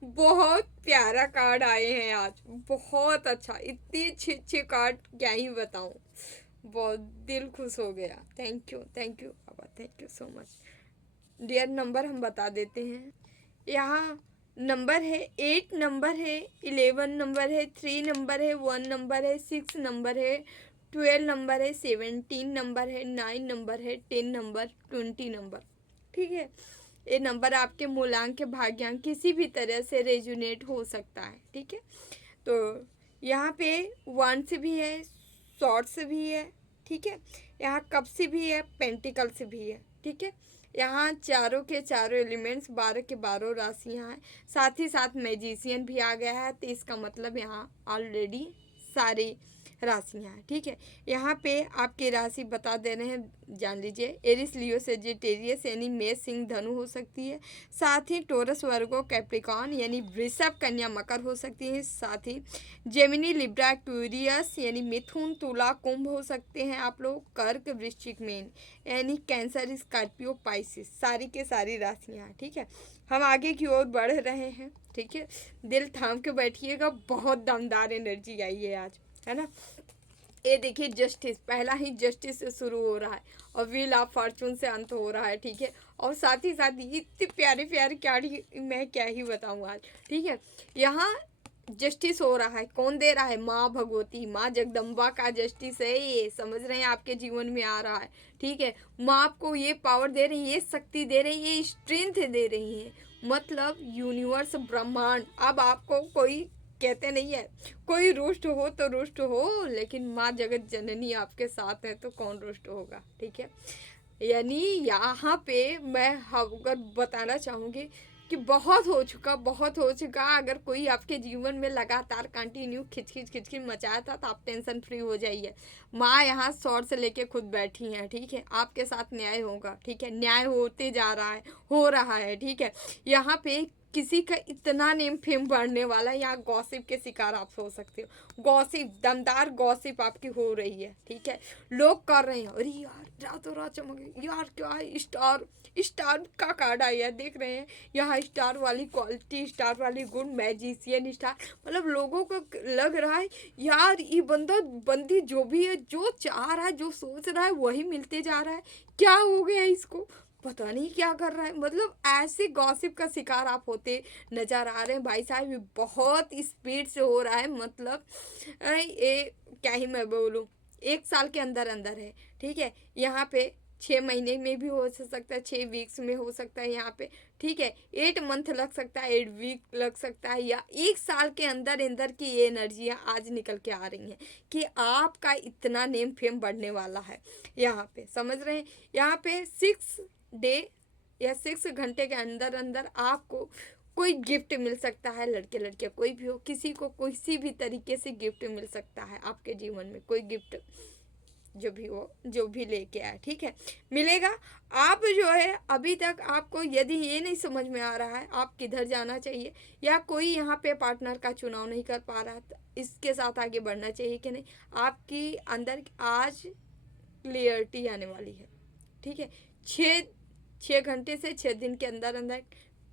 बहुत प्यारा कार्ड आए हैं आज, बहुत अच्छा। इतने अच्छे अच्छे कार्ड क्या ही बताऊं, बहुत दिल खुश हो गया। थैंक यू बाबा, thank you so much dear. Number हम बता देते हैं। यहाँ नंबर है 8 नंबर है, 11 नंबर है, 3 नंबर है, 1 नंबर है, 6 नंबर है, 12 नंबर है, 17 नंबर है, 9 नंबर है, 10 नंबर, 20 नंबर। ठीक है, ये नंबर आपके मूलांक भाग्यांक किसी भी तरह से रेजोनेट हो सकता है। ठीक है, तो यहाँ पे 1 से भी है, शॉर्ट से भी है। ठीक है, यहाँ कप से भी है, पेंटिकल से भी है। ठीक है, यहाँ चारों के चारों एलिमेंट्स, 12 के 12 राशियाँ हैं। साथ ही साथ मैजिशियन भी आ गया है, तो इसका मतलब यहाँ ऑलरेडी सारी राशियाँ हैं। ठीक है, यहाँ पे आपकी राशि बता दे रहे हैं, जान लीजिए। एरिस, लियो, सेजिटेरियस यानी मेष, सिंह, धनु हो सकती है। साथ ही टोरस, वर्गो, कैप्रिकॉन यानी वृषभ, कन्या, मकर हो सकती है। साथ ही जेमिनी, लिब्रा, एक्वेरियस यानी मिथुन, तुला, कुंभ हो सकते हैं आप लोग। कर्क, वृश्चिक, मीन यानी कैंसर, स्कॉर्पियो, पाइसिस, सारी के सारी राशियाँ हैं। ठीक है, हम आगे की ओर बढ़ रहे हैं। ठीक है, दिल थाम के बैठिएगा, बहुत दमदार एनर्जी आई है आज, है ना। ये देखिए, जस्टिस, पहला ही जस्टिस से शुरू हो रहा है और व्हील ऑफ फॉर्चून से अंत हो रहा है। ठीक है, और साथ ही साथ इतने प्यारे प्यारे मैं क्या ही बताऊँ आज। ठीक है, यहाँ जस्टिस हो रहा है, कौन दे रहा है? माँ भगवती, माँ जगदम्बा का जस्टिस है ये, समझ रहे हैं, आपके जीवन में आ रहा है। ठीक है, माँ आपको ये पावर दे रही है, ये शक्ति दे रही है, ये स्ट्रेंथ दे रही है। मतलब यूनिवर्स, ब्रह्मांड, अब आपको कोई कहते नहीं है, कोई रुष्ट हो तो रुष्ट हो, लेकिन माँ जगत जननी आपके साथ है तो कौन रुष्ट होगा। ठीक है, यानी यहाँ पे मैं अगर बताना चाहूँगी कि बहुत हो चुका, बहुत हो चुका। अगर कोई आपके जीवन में लगातार कंटिन्यू खिच खिच मचाया था, तो आप टेंशन फ्री हो जाइए। माँ यहाँ शॉर्ट से लेके खुद बैठी हैं। ठीक है, आपके साथ न्याय होगा। ठीक है, न्याय होते जा रहा है, हो रहा है। ठीक है, यहाँ पे किसी का इतना नेम फेम बढ़ने वाला है, यहाँ गॉसिप के शिकार आप हो सकते हो। गॉसिप, दमदार गॉसिप आपकी हो रही है। ठीक है, लोग कर रहे हैं, अरे यार रातों रात चमक गई यार, क्या है, स्टार, स्टार का कार्ड आया है, देख रहे हैं यहाँ, स्टार वाली क्वालिटी, स्टार वाली गुण, मैजिशियन स्टार। मतलब लोगों को लग रहा है यार, ये बंदा बंदी जो भी है, जो चाह रहा है, जो सोच रहा है, वही मिलते जा रहा है। क्या हो गया इसको, पता नहीं क्या कर रहा है। मतलब ऐसे गॉसिप का शिकार आप होते नजर आ रहे हैं भाई साहब, ये बहुत स्पीड से हो रहा है। मतलब ये क्या ही मैं बोलूँ, 1 साल के अंदर अंदर है। ठीक है, यहाँ पे 6 महीने में भी हो सकता है, 6 वीक्स में हो सकता है यहाँ पे। ठीक है, 8 मंथ लग सकता है, 8 वीक लग सकता है, या 1 साल के अंदर अंदर की ये एनर्जियाँ आज निकल के आ रही हैं कि आपका इतना नेम फेम बढ़ने वाला है। यहाँ पे समझ रहे हैं, यहाँ पे 6 डे या 6 घंटे के अंदर अंदर आपको कोई गिफ्ट मिल सकता है। लड़के लड़कियाँ कोई भी हो, किसी को किसी भी तरीके से गिफ्ट मिल सकता है आपके जीवन में, कोई गिफ्ट जो भी हो, जो भी लेके आए। ठीक है, मिलेगा। आप जो है अभी तक आपको यदि ये नहीं समझ में आ रहा है आप किधर जाना चाहिए, या कोई यहाँ पे पार्टनर का चुनाव नहीं कर पा रहा, तो इसके साथ आगे बढ़ना चाहिए कि नहीं, आपकी अंदर आज क्लियरिटी आने वाली है। ठीक है, 6 घंटे से 6 दिन के अंदर अंदर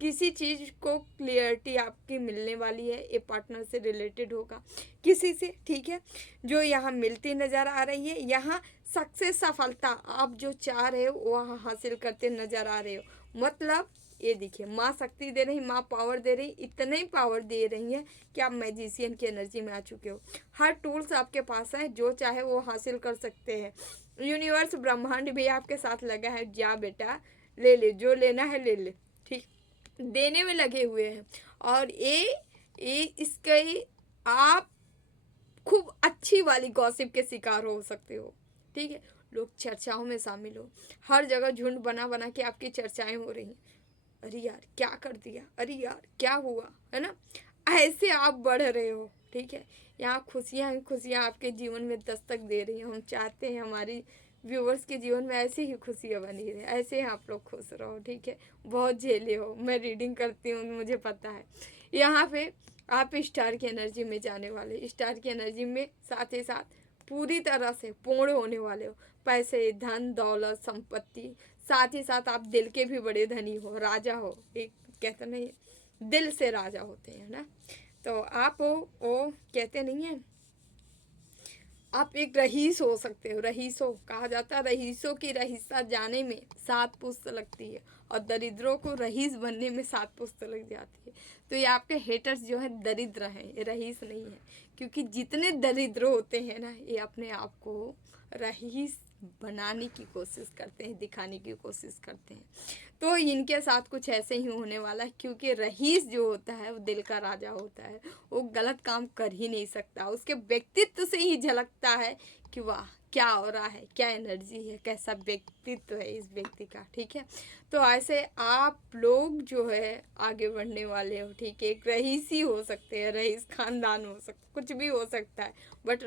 किसी चीज़ को क्लियरिटी आपकी मिलने वाली है। ये पार्टनर से रिलेटेड होगा किसी से। ठीक है, जो यहाँ मिलती नज़र आ रही है, यहाँ सक्सेस, सफलता आप जो चाह रहे हो वह हासिल करते नज़र आ रहे हो। मतलब ये देखिए, माँ शक्ति दे रही, माँ पावर दे रही, इतने पावर दे रही हैं कि आप मैजिशियन की एनर्जी में आ चुके हो। हर टूल्स आपके पास है, जो चाहे वो हासिल कर सकते हैं। यूनिवर्स ब्रह्मांड भी आपके साथ लगा है, जा बेटा ले ले, जो लेना है ले ले, ठीक, देने में लगे हुए हैं। और ये इसके आप खूब अच्छी वाली गॉसिप के शिकार हो सकते हो, ठीक है। लोग चर्चाओं में शामिल हो, हर जगह झुंड बना बना के आपकी चर्चाएं हो रही हैं। अरे यार क्या कर दिया, अरे यार क्या हुआ, है ना, ऐसे आप बढ़ रहे हो, ठीक है। यहाँ खुशियाँ खुशियाँ आपके जीवन में दस्तक दे रही हैं। हम चाहते हैं हमारी व्यूवर्स के जीवन में ऐसे ही खुशियाँ बनी रहे, ऐसे ही आप लोग खुश रहो, ठीक है। बहुत झेले हो, मैं रीडिंग करती हूँ, मुझे पता है। यहाँ पे आप स्टार की एनर्जी में जाने वाले, स्टार की एनर्जी में साथ ही साथ पूरी तरह से पूर्ण होने वाले हो। पैसे, धन, दौलत, संपत्ति, साथ ही साथ आप दिल के भी बड़े धनी हो, राजा हो। एक कहते नहीं, दिल से राजा होते हैं ना, तो आप वो कहते नहीं है, आप एक रईस हो सकते हो। रईसों कहा जाता है, रईसों की रईसा जाने में 7 पुश्त लगती है, और दरिद्रों को रईस बनने में 7 पुश्त लग जाती है। तो ये आपके हेटर्स जो है दरिद्र हैं, ये रईस नहीं है। क्योंकि जितने दरिद्र होते हैं ना, ये अपने आप को रईस बनाने की कोशिश करते हैं, दिखाने की कोशिश करते हैं। तो इनके साथ कुछ ऐसे ही होने वाला है, क्योंकि रईस जो होता है वो दिल का राजा होता है, वो गलत काम कर ही नहीं सकता। उसके व्यक्तित्व से ही झलकता है कि वाह क्या हो रहा है, क्या एनर्जी है, कैसा व्यक्तित्व है इस व्यक्ति का, ठीक है। तो ऐसे आप लोग जो है आगे बढ़ने वाले हो, ठीक है। एक रईसी हो सकते हैं, रईस खानदान हो सकता, कुछ भी हो सकता है, बट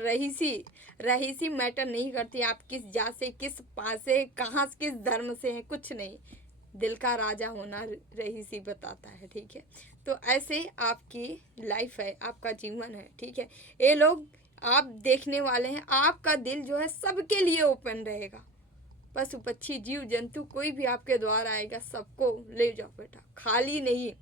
रईसी मैटर नहीं करती। आप किस जात से, किस पास से, कहाँ से, किस धर्म से हैं, कुछ नहीं। दिल का राजा होना रईसी बताता है, ठीक है। तो ऐसे आपकी लाइफ है, आपका जीवन है, ठीक है। ये लोग आप देखने वाले हैं, आपका दिल जो है सबके लिए ओपन रहेगा। पशु पक्षी जीव जंतु कोई भी आपके द्वार आएगा, सबको ले जाओ बेटा, खाली नहीं।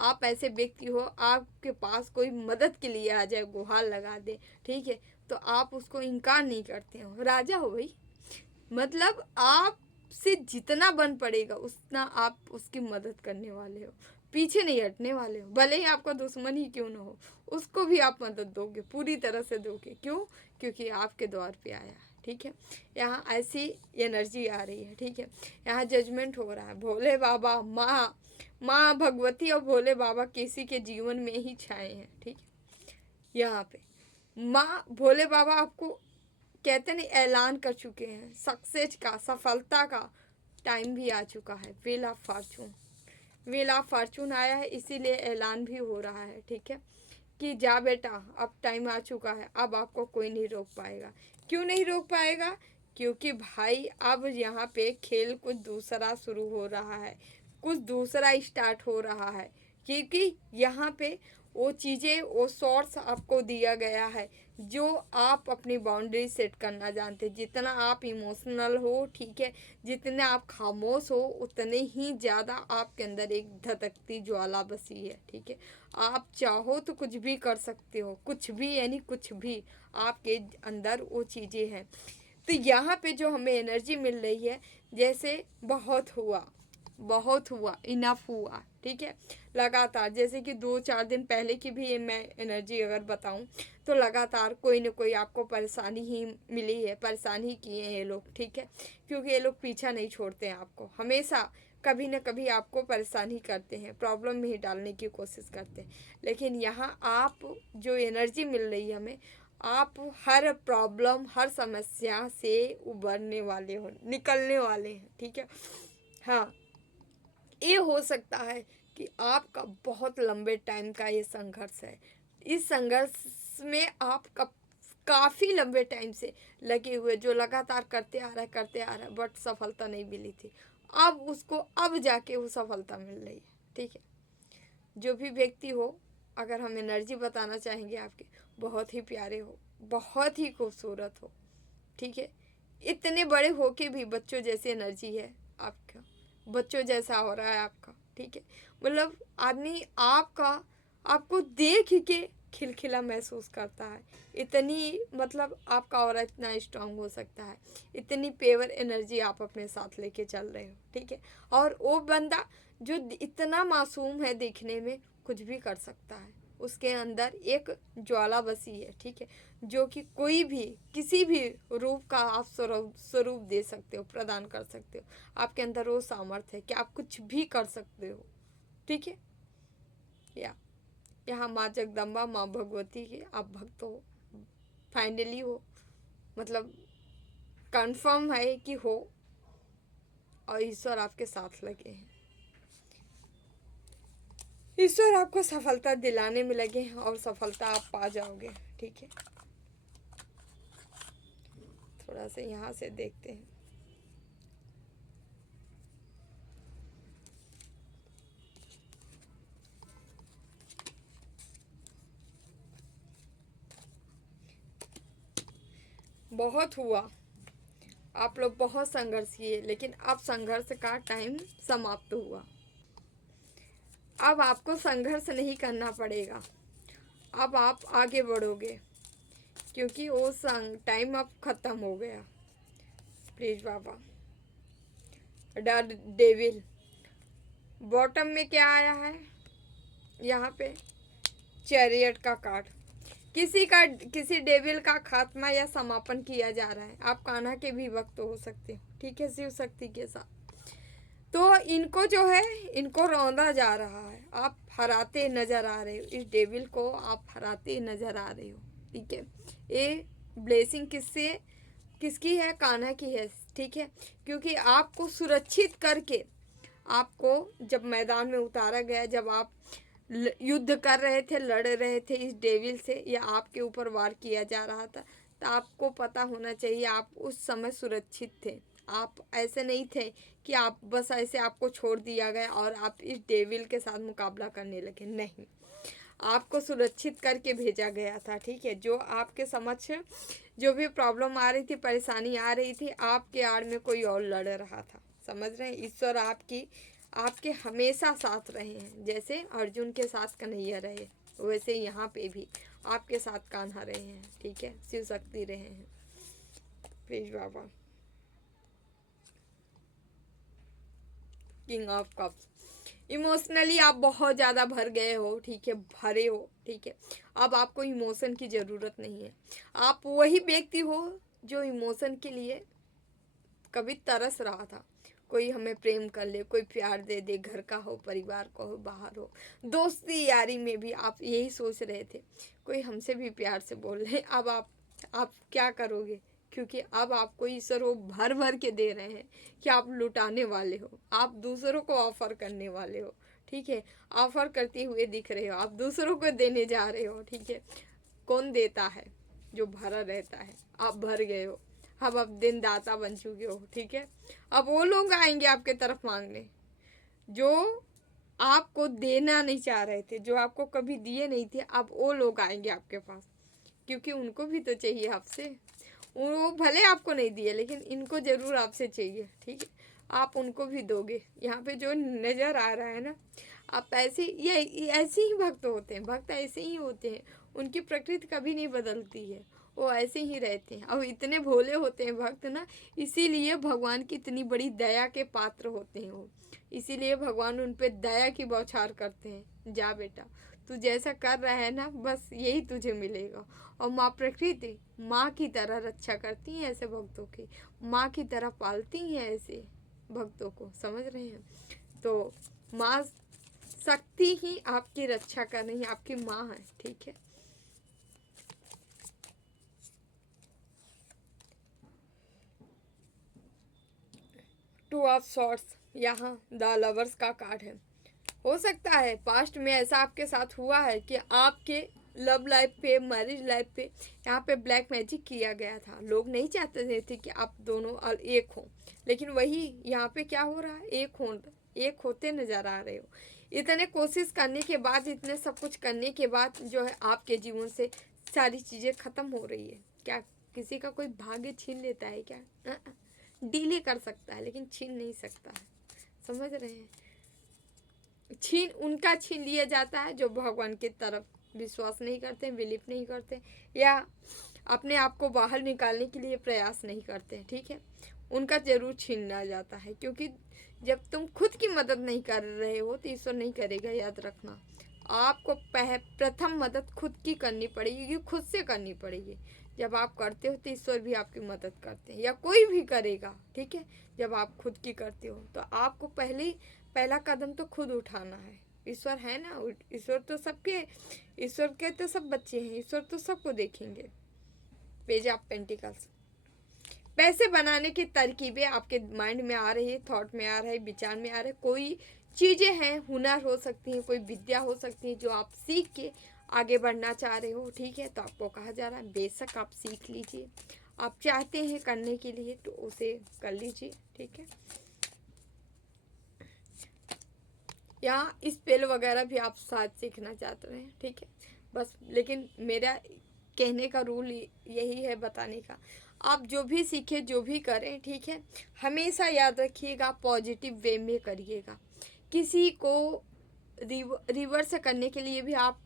आप ऐसे व्यक्ति हो, आपके पास कोई मदद के लिए आ जाए, गुहार लगा दे, ठीक है, तो आप उसको इनकार नहीं करते हो, राजा हो भाई। मतलब आप से जितना बन पड़ेगा उतना आप उसकी मदद करने वाले हो, पीछे नहीं हटने वाले हो। भले ही आपका दुश्मन ही क्यों ना हो, उसको भी आप मदद दोगे, पूरी तरह से दोगे। क्यों? क्योंकि आपके द्वार पे आया है, ठीक है। यहाँ ऐसी एनर्जी आ रही है, ठीक है। यहाँ जजमेंट हो रहा है। भोले बाबा, माँ भगवती और भोले बाबा किसी के जीवन में ही छाए हैं, ठीक है। यहाँ पे माँ भोले बाबा आपको कहते नहीं, ऐलान कर चुके हैं सक्सेस का, सफलता का टाइम भी आ चुका है। व्हील ऑफ फॉर्चून आया है, इसीलिए ऐलान भी हो रहा है, ठीक है, कि जा बेटा अब टाइम आ चुका है, अब आपको कोई नहीं रोक पाएगा। क्यों नहीं रोक पाएगा? क्योंकि भाई अब यहाँ पे खेल कुछ दूसरा शुरू हो रहा है, कुछ दूसरा स्टार्ट हो रहा है। क्योंकि यहाँ पे वो चीज़ें, वो सोर्स आपको दिया गया है जो आप अपनी बाउंड्री सेट करना जानते हैं। जितना आप इमोशनल हो, ठीक है, जितने आप खामोश हो, उतने ही ज़्यादा आपके अंदर एक धधकती ज्वाला बसी है, ठीक है। आप चाहो तो कुछ भी कर सकते हो, कुछ भी यानी कुछ भी आपके अंदर वो चीज़ें हैं। तो यहाँ पे जो हमें एनर्जी मिल रही है, जैसे बहुत हुआ, इनफ हुआ, ठीक है। लगातार जैसे कि 2-4 दिन पहले की भी मैं एनर्जी अगर बताऊं, तो लगातार कोई ना कोई आपको परेशानी ही मिली है, परेशानी किए हैं ये लोग, ठीक है। क्योंकि ये लोग पीछा नहीं छोड़ते हैं, आपको हमेशा कभी ना कभी आपको परेशानी करते हैं, प्रॉब्लम में ही डालने की कोशिश करते हैं। लेकिन यहाँ आप जो एनर्जी मिल रही है हमें, आप हर प्रॉब्लम, हर समस्या से उबरने वाले हो, निकलने वाले हैं, ठीक है। हाँ, ये हो सकता है कि आपका बहुत लंबे टाइम का ये संघर्ष है। इस संघर्ष में आप काफ़ी लंबे टाइम से लगे हुए, जो लगातार करते आ रहा है, बट सफलता नहीं मिली थी। अब उसको अब जाके वो सफलता मिल रही है, ठीक है। जो भी व्यक्ति हो, अगर हम एनर्जी बताना चाहेंगे आपके, बहुत ही प्यारे हो, बहुत ही खूबसूरत हो, ठीक है। इतने बड़े हो के भी बच्चों जैसी एनर्जी है आपका, बच्चों जैसा हो रहा है आपका, ठीक है। मतलब आदमी आपको देख के खिलखिला महसूस करता है। इतनी मतलब आपका ऑरा इतना स्ट्रांग हो सकता है, इतनी पेवर एनर्जी आप अपने साथ लेके चल रहे हो, ठीक है। और वो बंदा जो इतना मासूम है दिखने में, कुछ भी कर सकता है। उसके अंदर एक ज्वाला बसी है, ठीक है, जो कि कोई भी किसी भी रूप का आप स्वरूप दे सकते हो, प्रदान कर सकते हो। आपके अंदर वो सामर्थ्य है कि आप कुछ भी कर सकते हो, ठीक है। यहाँ माँ जगदम्बा, माँ भगवती के आप भक्त हो, फाइनली हो, मतलब कंफर्म है कि हो, और ईश्वर आपके साथ लगे हैं। ईश्वर आपको सफलता दिलाने में लगे हैं और सफलता आप पा जाओगे, ठीक है। थोड़ा सा यहाँ से देखते हैं। बहुत हुआ, आप लोग बहुत संघर्ष किए, लेकिन अब संघर्ष का टाइम समाप्त हुआ। अब आपको संघर्ष नहीं करना पड़ेगा, अब आप आगे बढ़ोगे, क्योंकि वो टाइम अब खत्म हो गया। Please Baba. The devil, bottom में क्या आया है यहाँ पे? चैरियट का कार्ड। किसी डेविल का खात्मा या समापन किया जा रहा है। आप कान्हा के भी भक्त हो सकते हो, ठीक है, शिव शक्ति के साथ। तो इनको जो है, इनको रौंदा जा रहा है, आप हराते नजर आ रहे हो, इस डेविल को आप हराते नजर आ रहे हो, ठीक है। ये ब्लेसिंग किसकी है? कान्हा की है, ठीक है। क्योंकि आपको सुरक्षित करके आपको जब मैदान में उतारा गया, जब आप युद्ध कर रहे थे, लड़ रहे थे इस डेविल से, या आपके ऊपर वार किया जा रहा था, तो आपको पता होना चाहिए आप उस समय सुरक्षित थे। आप ऐसे नहीं थे कि आप बस ऐसे आपको छोड़ दिया गया और आप इस डेविल के साथ मुकाबला करने लगे, नहीं। आपको सुरक्षित करके भेजा गया था, ठीक है। जो आपके समक्ष जो भी प्रॉब्लम आ रही थी, परेशानी आ रही थी, आपके आड़ में कोई और लड़ रहा था, समझ रहे हैं। ईश्वर आपके हमेशा साथ रहे हैं। जैसे अर्जुन के साथ कन्हैया रहे, वैसे यहाँ पे भी आपके साथ कान्हा रहे हैं, ठीक है, शिव शक्ति रहे हैं। Please Baba. King of cups, emotionally आप बहुत ज़्यादा भर गए हो, ठीक है, भरे हो, ठीक है। अब आपको इमोशन की ज़रूरत नहीं है। आप वही व्यक्ति हो जो इमोशन के लिए कभी तरस रहा था। कोई हमें प्रेम कर ले, कोई प्यार दे दे, घर का हो, परिवार का हो, बाहर हो, दोस्ती यारी में भी आप यही सोच रहे थे, कोई हमसे भी प्यार से बोल रहे। अब आप क्या करोगे? क्योंकि अब आपको ईश्वर वो भर भर के दे रहे हैं कि आप लुटाने वाले हो, आप दूसरों को ऑफर करने वाले हो, ठीक है। ऑफर करते हुए दिख रहे हो, आप दूसरों को देने जा रहे हो, ठीक है। कौन देता है? जो भरा रहता है। आप भर गए हो, अब दिन दाता बन चुके हो, ठीक है। अब वो लोग आएंगे आपके तरफ मांगने जो आपको देना नहीं चाह रहे थे, जो आपको कभी दिए नहीं थे। अब वो लोग आएंगे आपके पास, क्योंकि उनको भी तो चाहिए आपसे। वो भले आपको नहीं दिए, लेकिन इनको ज़रूर आपसे चाहिए, ठीक है। आप उनको भी दोगे। यहाँ पे जो नज़र आ रहा है ना, आप ये ऐसे ही भक्त होते हैं, भक्त ऐसे ही होते हैं। उनकी प्रकृति कभी नहीं बदलती है, वो ऐसे ही रहते हैं। अब इतने भोले होते हैं भक्त ना, इसीलिए भगवान की इतनी बड़ी दया के पात्र होते हैं वो। इसीलिए भगवान उन पर दया की बौछार करते हैं। जा बेटा, तू जैसा कर रहा है ना, बस यही तुझे मिलेगा। और माँ प्रकृति माँ की तरह रक्षा करती हैं ऐसे भक्तों की, माँ की तरह पालती हैं ऐसे भक्तों को, समझ रहे हैं। तो माँ शक्ति ही आपकी रक्षा कर रही है, आपकी माँ है, ठीक है। टू ऑफ सॉर्ड्स, यहाँ द लवर्स का कार्ड है। हो सकता है पास्ट में ऐसा आपके साथ हुआ है कि आपके लव लाइफ पे, मैरिज लाइफ पे यहाँ पे ब्लैक मैजिक किया गया था। लोग नहीं चाहते थे कि आप दोनों एक हो, लेकिन वही यहाँ पे क्या हो रहा है, एक होते नजर आ रहे हो। इतने कोशिश करने के बाद, इतने सब कुछ करने के बाद जो है आपके जीवन से सारी चीज़ें ख़त्म हो रही है। क्या किसी का कोई भाग्य छीन लेता है क्या? डीले कर सकता है, लेकिन छीन नहीं सकता है, समझ रहे हैं। उनका छीन लिया जाता है जो भगवान की तरफ विश्वास नहीं करते, बिलीव नहीं करते, या अपने आप को बाहर निकालने के लिए प्रयास नहीं करते, ठीक है, उनका जरूर छीना जाता है। क्योंकि जब तुम खुद की मदद नहीं कर रहे हो तो ईश्वर नहीं करेगा, याद रखना। आपको प्रथम मदद खुद की करनी पड़ेगी, खुद से करनी पड़ेगी। जब आप करते हो तो ईश्वर भी आपकी मदद करते हैं, या कोई भी करेगा, ठीक है। जब आप खुद की करते हो तो आपको पहला कदम तो खुद उठाना है। ईश्वर है ना, ईश्वर तो सबके, ईश्वर के तो सब बच्चे हैं, ईश्वर तो सबको देखेंगे। Page of pentacles. पैसे बनाने की तरकीबें आपके माइंड में आ रही है, थॉट में आ रहा है, विचार में आ रहा है। कोई चीज़ें हैं, हुनर हो सकती हैं, कोई विद्या हो सकती है जो आप सीख के आगे बढ़ना चाह रहे हो, ठीक है। तो आपको कहा जा रहा है बेशक आप सीख लीजिए, आप चाहते हैं करने के लिए तो उसे कर लीजिए, ठीक है। यहाँ स्पेल वगैरह भी आप साथ सीखना चाहते हैं, ठीक है। बस लेकिन मेरा कहने का रूल यही है, बताने का, आप जो भी सीखें, जो भी करें, ठीक है, हमेशा याद रखिएगा पॉजिटिव वे में करिएगा। किसी को रिवर्स करने के लिए भी आप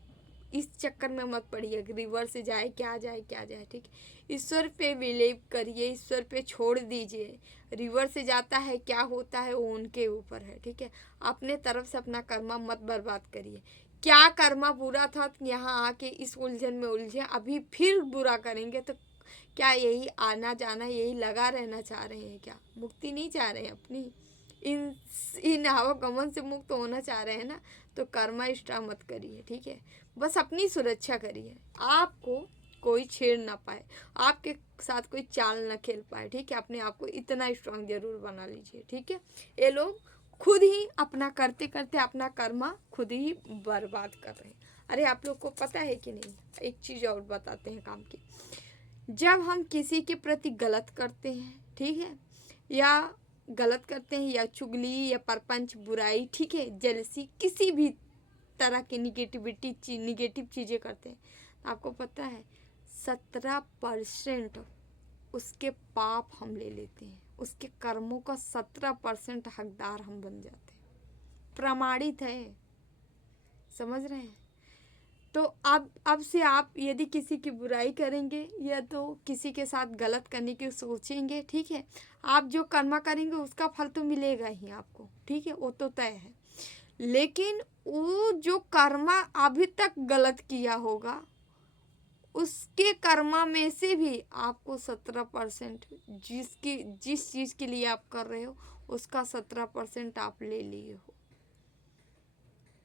इस चक्कर में मत पड़िए, रिवर्स से जाए क्या जाए क्या जाए, ठीक है। ईश्वर पे बिलीव करिए, ईश्वर पे छोड़ दीजिए। रिवर्स से जाता है क्या होता है वो उनके ऊपर है, ठीक है। अपने तरफ से अपना कर्मा मत बर्बाद करिए। क्या कर्मा बुरा था, यहाँ आके इस उलझन में उलझे, अभी फिर बुरा करेंगे तो क्या यही आना जाना, यही लगा रहना चाह रहे हैं क्या? मुक्ति नहीं चाह रहे हैं अपनी, इन आवागमन से मुक्त होना चाह रहे हैं ना, तो कर्मा स्ट्रांग मत करिए, ठीक है। बस अपनी सुरक्षा करिए, आपको कोई छेड़ ना पाए, आपके साथ कोई चाल ना खेल पाए, ठीक है। अपने आप को इतना स्ट्रांग जरूर बना लीजिए, ठीक है। ये लोग खुद ही अपना करते करते अपना कर्मा खुद ही बर्बाद कर रहे हैं। अरे आप लोग को पता है कि नहीं, एक चीज़ और बताते हैं काम की। जब हम किसी के प्रति गलत करते हैं, ठीक है, या गलत करते हैं, या चुगली या परपंच, बुराई, ठीक है, जेलसी, किसी भी तरह की निगेटिव चीज़ें करते हैं, आपको पता है 17% उसके पाप हम ले लेते हैं, उसके कर्मों का 17% हकदार हम बन जाते हैं। प्रमाणित है, समझ रहे हैं। तो अब से आप यदि किसी की बुराई करेंगे या तो किसी के साथ गलत करने की सोचेंगे, ठीक है, आप जो कर्मा करेंगे उसका फल तो मिलेगा ही आपको, ठीक है, वो तो तय है। लेकिन वो जो कर्मा अभी तक गलत किया होगा, उसके कर्मा में से भी आपको 17%, जिस चीज़ के लिए आप कर रहे हो उसका 17% आप ले लिए हो।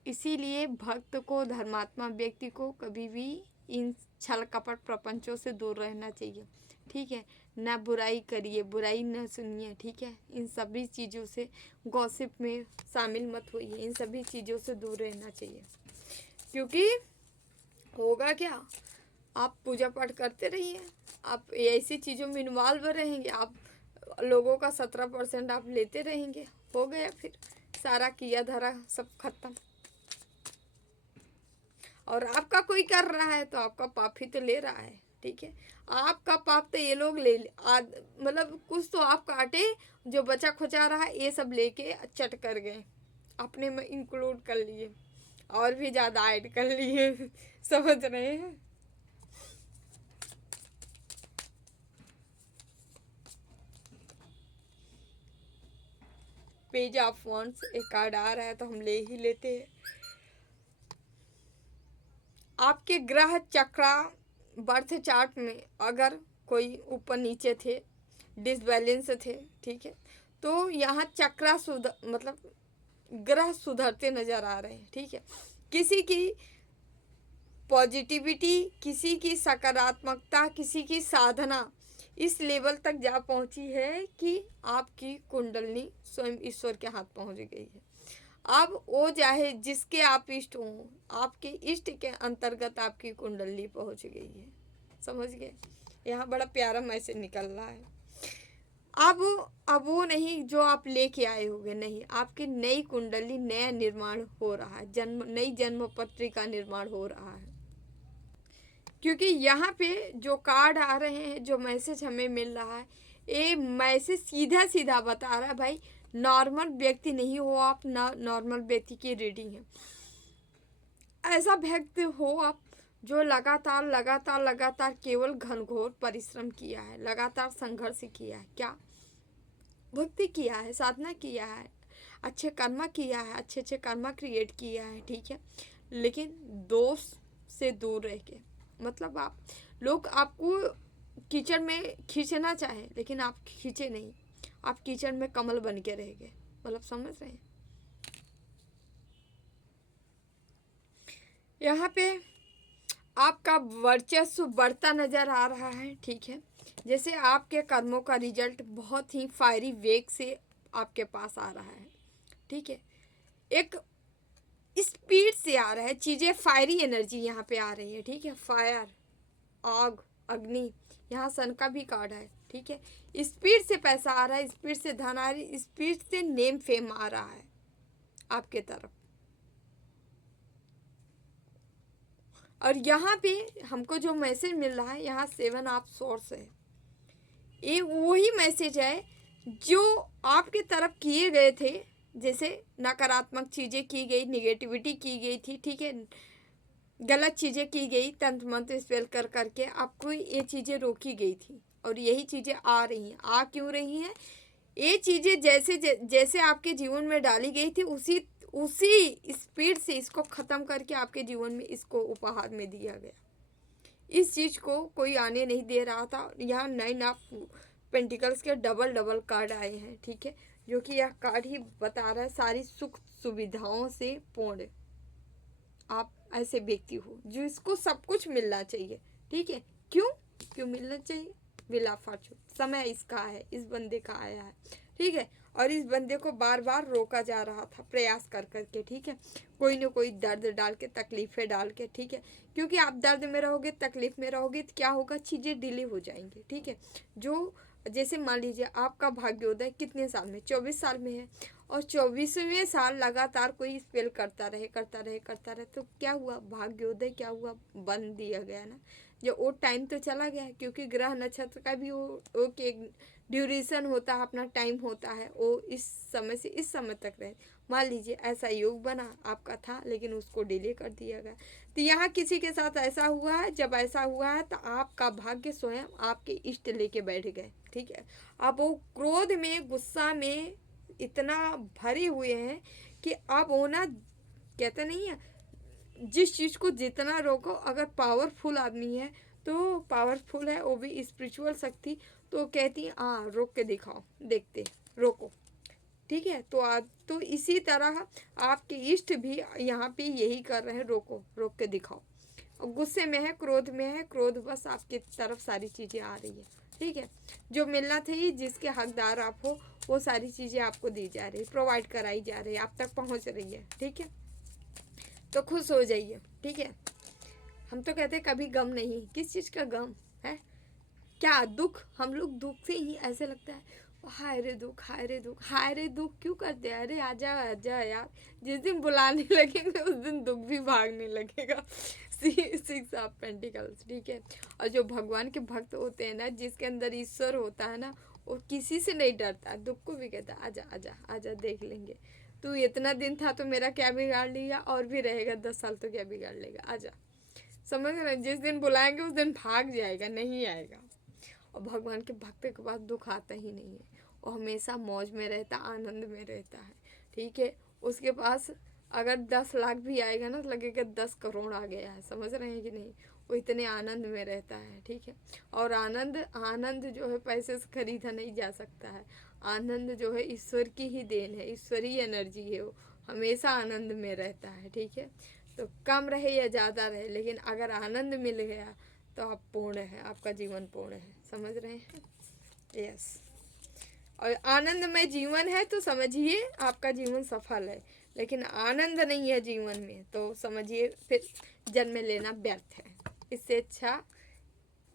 इसीलिए भक्त को, धर्मात्मा व्यक्ति को कभी भी इन छल कपट प्रपंचों से दूर रहना चाहिए, ठीक है। ना बुराई करिए, बुराई न सुनिए, ठीक है। इन सभी चीज़ों से, गॉसिप में शामिल मत होइए, इन सभी चीज़ों से दूर रहना चाहिए। क्योंकि होगा क्या, आप पूजा पाठ करते रहिए, आप ऐसी चीज़ों में इन्वॉल्व रहेंगे, आप लोगों का 17% आप लेते रहेंगे, हो गया फिर सारा किया धरा सब खत्म। और आपका कोई कर रहा है तो आपका पाप ही तो ले रहा है, ठीक है। आपका पाप तो ये लोग मतलब कुछ तो आप काटे, जो बचा खुचा रहा ये सब लेके चट कर गए, अपने में इंक्लूड कर लिए, और भी ज़्यादा ऐड कर लिए समझ रहे हैं। पेज ऑफ वॉन्ड्स एक कार्ड आ रहा है तो हम ले ही लेते हैं। आपके ग्रह चक्रा बर्थ चार्ट में अगर कोई ऊपर नीचे थे, डिसबैलेंस थे, ठीक है, तो यहाँ चक्रा मतलब ग्रह सुधरते नजर आ रहे हैं, ठीक है। किसी की पॉजिटिविटी, किसी की सकारात्मकता, किसी की साधना इस लेवल तक जा पहुंची है कि आपकी कुंडलनी स्वयं ईश्वर के हाथ पहुंच गई है। अब वो चाहे जिसके आप इष्ट हों, आपके इष्ट के अंतर्गत आपकी कुंडली पहुंच गई है, समझ गए। यहाँ बड़ा प्यारा मैसेज निकल रहा है। अब वो नहीं जो आप लेके आए होंगे, नहीं, आपकी नई कुंडली, नया निर्माण हो रहा है, नई जन्म पत्री का निर्माण हो रहा है। क्योंकि यहाँ पे जो कार्ड आ रहे हैं, जो मैसेज हमें मिल रहा है, ये मैसेज सीधा सीधा बता रहा है भाई, नॉर्मल व्यक्ति नहीं हो आप, ना नॉर्मल व्यक्ति की रीडिंग है। ऐसा व्यक्ति हो आप जो लगातार लगातार लगातार केवल घनघोर परिश्रम किया है, लगातार संघर्ष किया है, क्या भक्ति किया है, साधना किया है, अच्छे कर्मा किया है, अच्छे अच्छे कर्मा क्रिएट किया है, ठीक है, लेकिन दोष से दूर रह के, मतलब आप लोग आपको कीचड़ में खींचना चाहे लेकिन आप खींचे नहीं, आप कीचड़ में कमल बन के रह गए, मतलब समझ रहे हैं। यहाँ पे आपका वर्चस्व बढ़ता नजर आ रहा है, ठीक है, जैसे आपके कर्मों का रिजल्ट बहुत ही फायरी वेग से आपके पास आ रहा है, ठीक है, एक स्पीड से आ रहा है, चीज़ें फायरी एनर्जी यहाँ पे आ रही है, ठीक है, फायर, आग, अग्नि, यहाँ सन का भी कार्ड है, ठीक है, स्पीड से पैसा आ रहा है, स्पीड से धन आ रही है, स्पीड से नेम फेम आ रहा है आपके तरफ। और यहाँ पे हमको जो मैसेज मिल रहा है, यहाँ 7 ऑफ सोर्स है, ये वही मैसेज है जो आपके तरफ किए गए थे, जैसे नकारात्मक चीज़ें की गई, निगेटिविटी की गई थी, ठीक है, गलत चीज़ें की गई, तंत्र मंत्र स्पेल कर करके आपको ये चीज़ें रोकी गई थी, और यही चीज़ें आ रही हैं। आ क्यों रही हैं? ये चीज़ें जैसे जैसे आपके जीवन में डाली गई थी, उसी उसी स्पीड से इसको ख़त्म करके आपके जीवन में इसको उपहार में दिया गया। इस चीज़ को कोई आने नहीं दे रहा था। यहाँ 9 ऑफ पेंटिकल्स के डबल डबल कार्ड आए हैं, ठीक है, जो कि यह कार्ड ही बता रहा है सारी सुख सुविधाओं से पूर्ण आप ऐसे व्यक्ति हो जो इसको सब कुछ मिलना चाहिए, ठीक है, क्यों मिलना चाहिए? विला फॉर्चून, समय इसका है, इस बंदे का आया है, ठीक है, और इस बंदे को बार बार रोका जा रहा था प्रयास कर करके, ठीक है, कोई ना कोई दर्द डाल के, तकलीफ़ें डाल के, ठीक है, क्योंकि आप दर्द में रहोगे, तकलीफ़ में रहोगे तो क्या होगा, चीज़ें डिले हो जाएंगी, ठीक है, जो जैसे मान लीजिए आपका भाग्योदय कितने साल में, 24 साल में है, और 24वें साल लगातार कोई स्पेल करता रहे तो क्या हुआ, भाग्योदय क्या हुआ, बंद दिया गया ना, जो वो टाइम तो चला गया, क्योंकि ग्रह नक्षत्र का भी वो एक ड्यूरेशन होता है, अपना टाइम होता है, वो इस समय से इस समय तक रहे। मान लीजिए ऐसा योग बना आपका था, लेकिन उसको डिले कर दिया गया, तो यहाँ किसी के साथ ऐसा हुआ है। जब ऐसा हुआ है तो आपका भाग्य स्वयं आपके इष्ट लेके बैठ गए, ठीक है, अब वो क्रोध में, गुस्सा में इतना भरे हुए हैं कि अब वो ना, कहते नहीं है, जिस चीज़ को जितना रोको, अगर पावरफुल आदमी है तो पावरफुल है वो भी स्पिरिचुअल शक्ति, तो कहती है हाँ रोक के दिखाओ, देखते रोको, ठीक है, तो इसी तरह आपके इष्ट भी यहाँ पे यही कर रहे हैं, रोको, रोक के दिखाओ, गुस्से में है, क्रोध में है, क्रोध बस आपकी तरफ सारी चीज़ें आ रही है, ठीक है, जो मिलना थी, जिसके हकदार आप हो, वो सारी चीज़ें आपको दी जा रही, प्रोवाइड कराई जा रही है, आप तक पहुँच रही है, ठीक है, तो खुश हो जाइए, ठीक है। हम तो कहते हैं कभी गम नहीं, किस चीज़ का गम है, क्या दुख, हम लोग दुख से ही ऐसे लगता है हाय रे दुख, हाय रे दुख, हाय रे दुख क्यों करते हैं, अरे आजा आजा यार, जिस दिन बुलाने लगेंगे उस दिन दुख भी भागने लगेगा। 6 ऑफ पेंटिकल्स, ठीक है, और जो भगवान के भक्त होते हैं ना, जिसके अंदर ईश्वर होता है ना, वो किसी से नहीं डरता, दुख को भी कहता है आजा आजा आजा, देख लेंगे, तू इतना दिन था तो मेरा क्या बिगाड़ लिया, और भी रहेगा 10 साल तो क्या बिगाड़ लेगा, आजा, समझ रहे, जिस दिन बुलाएंगे उस दिन भाग जाएगा, नहीं आएगा। और भगवान के भक्त के पास दुख आता ही नहीं है, वो हमेशा मौज में रहता, आनंद में रहता है, ठीक है, उसके पास अगर 10 लाख भी आएगा ना तो लगेगा 10 करोड़ आ गया है, समझ रहे हैं कि नहीं, वो इतने आनंद में रहता है, ठीक है, और आनंद आनंद जो है पैसे से खरीदा नहीं जा सकता है, आनंद जो है ईश्वर की ही देन है, ईश्वरीय एनर्जी है, वो हमेशा आनंद में रहता है, ठीक है, तो कम रहे या ज़्यादा रहे, लेकिन अगर आनंद मिल गया तो आप पूर्ण है, आपका जीवन पूर्ण है, समझ रहे हैं, यस, और आनंदमय जीवन है तो समझिए आपका जीवन सफल है, लेकिन आनंद नहीं है जीवन में तो समझिए फिर जन्म लेना व्यर्थ है, इससे अच्छा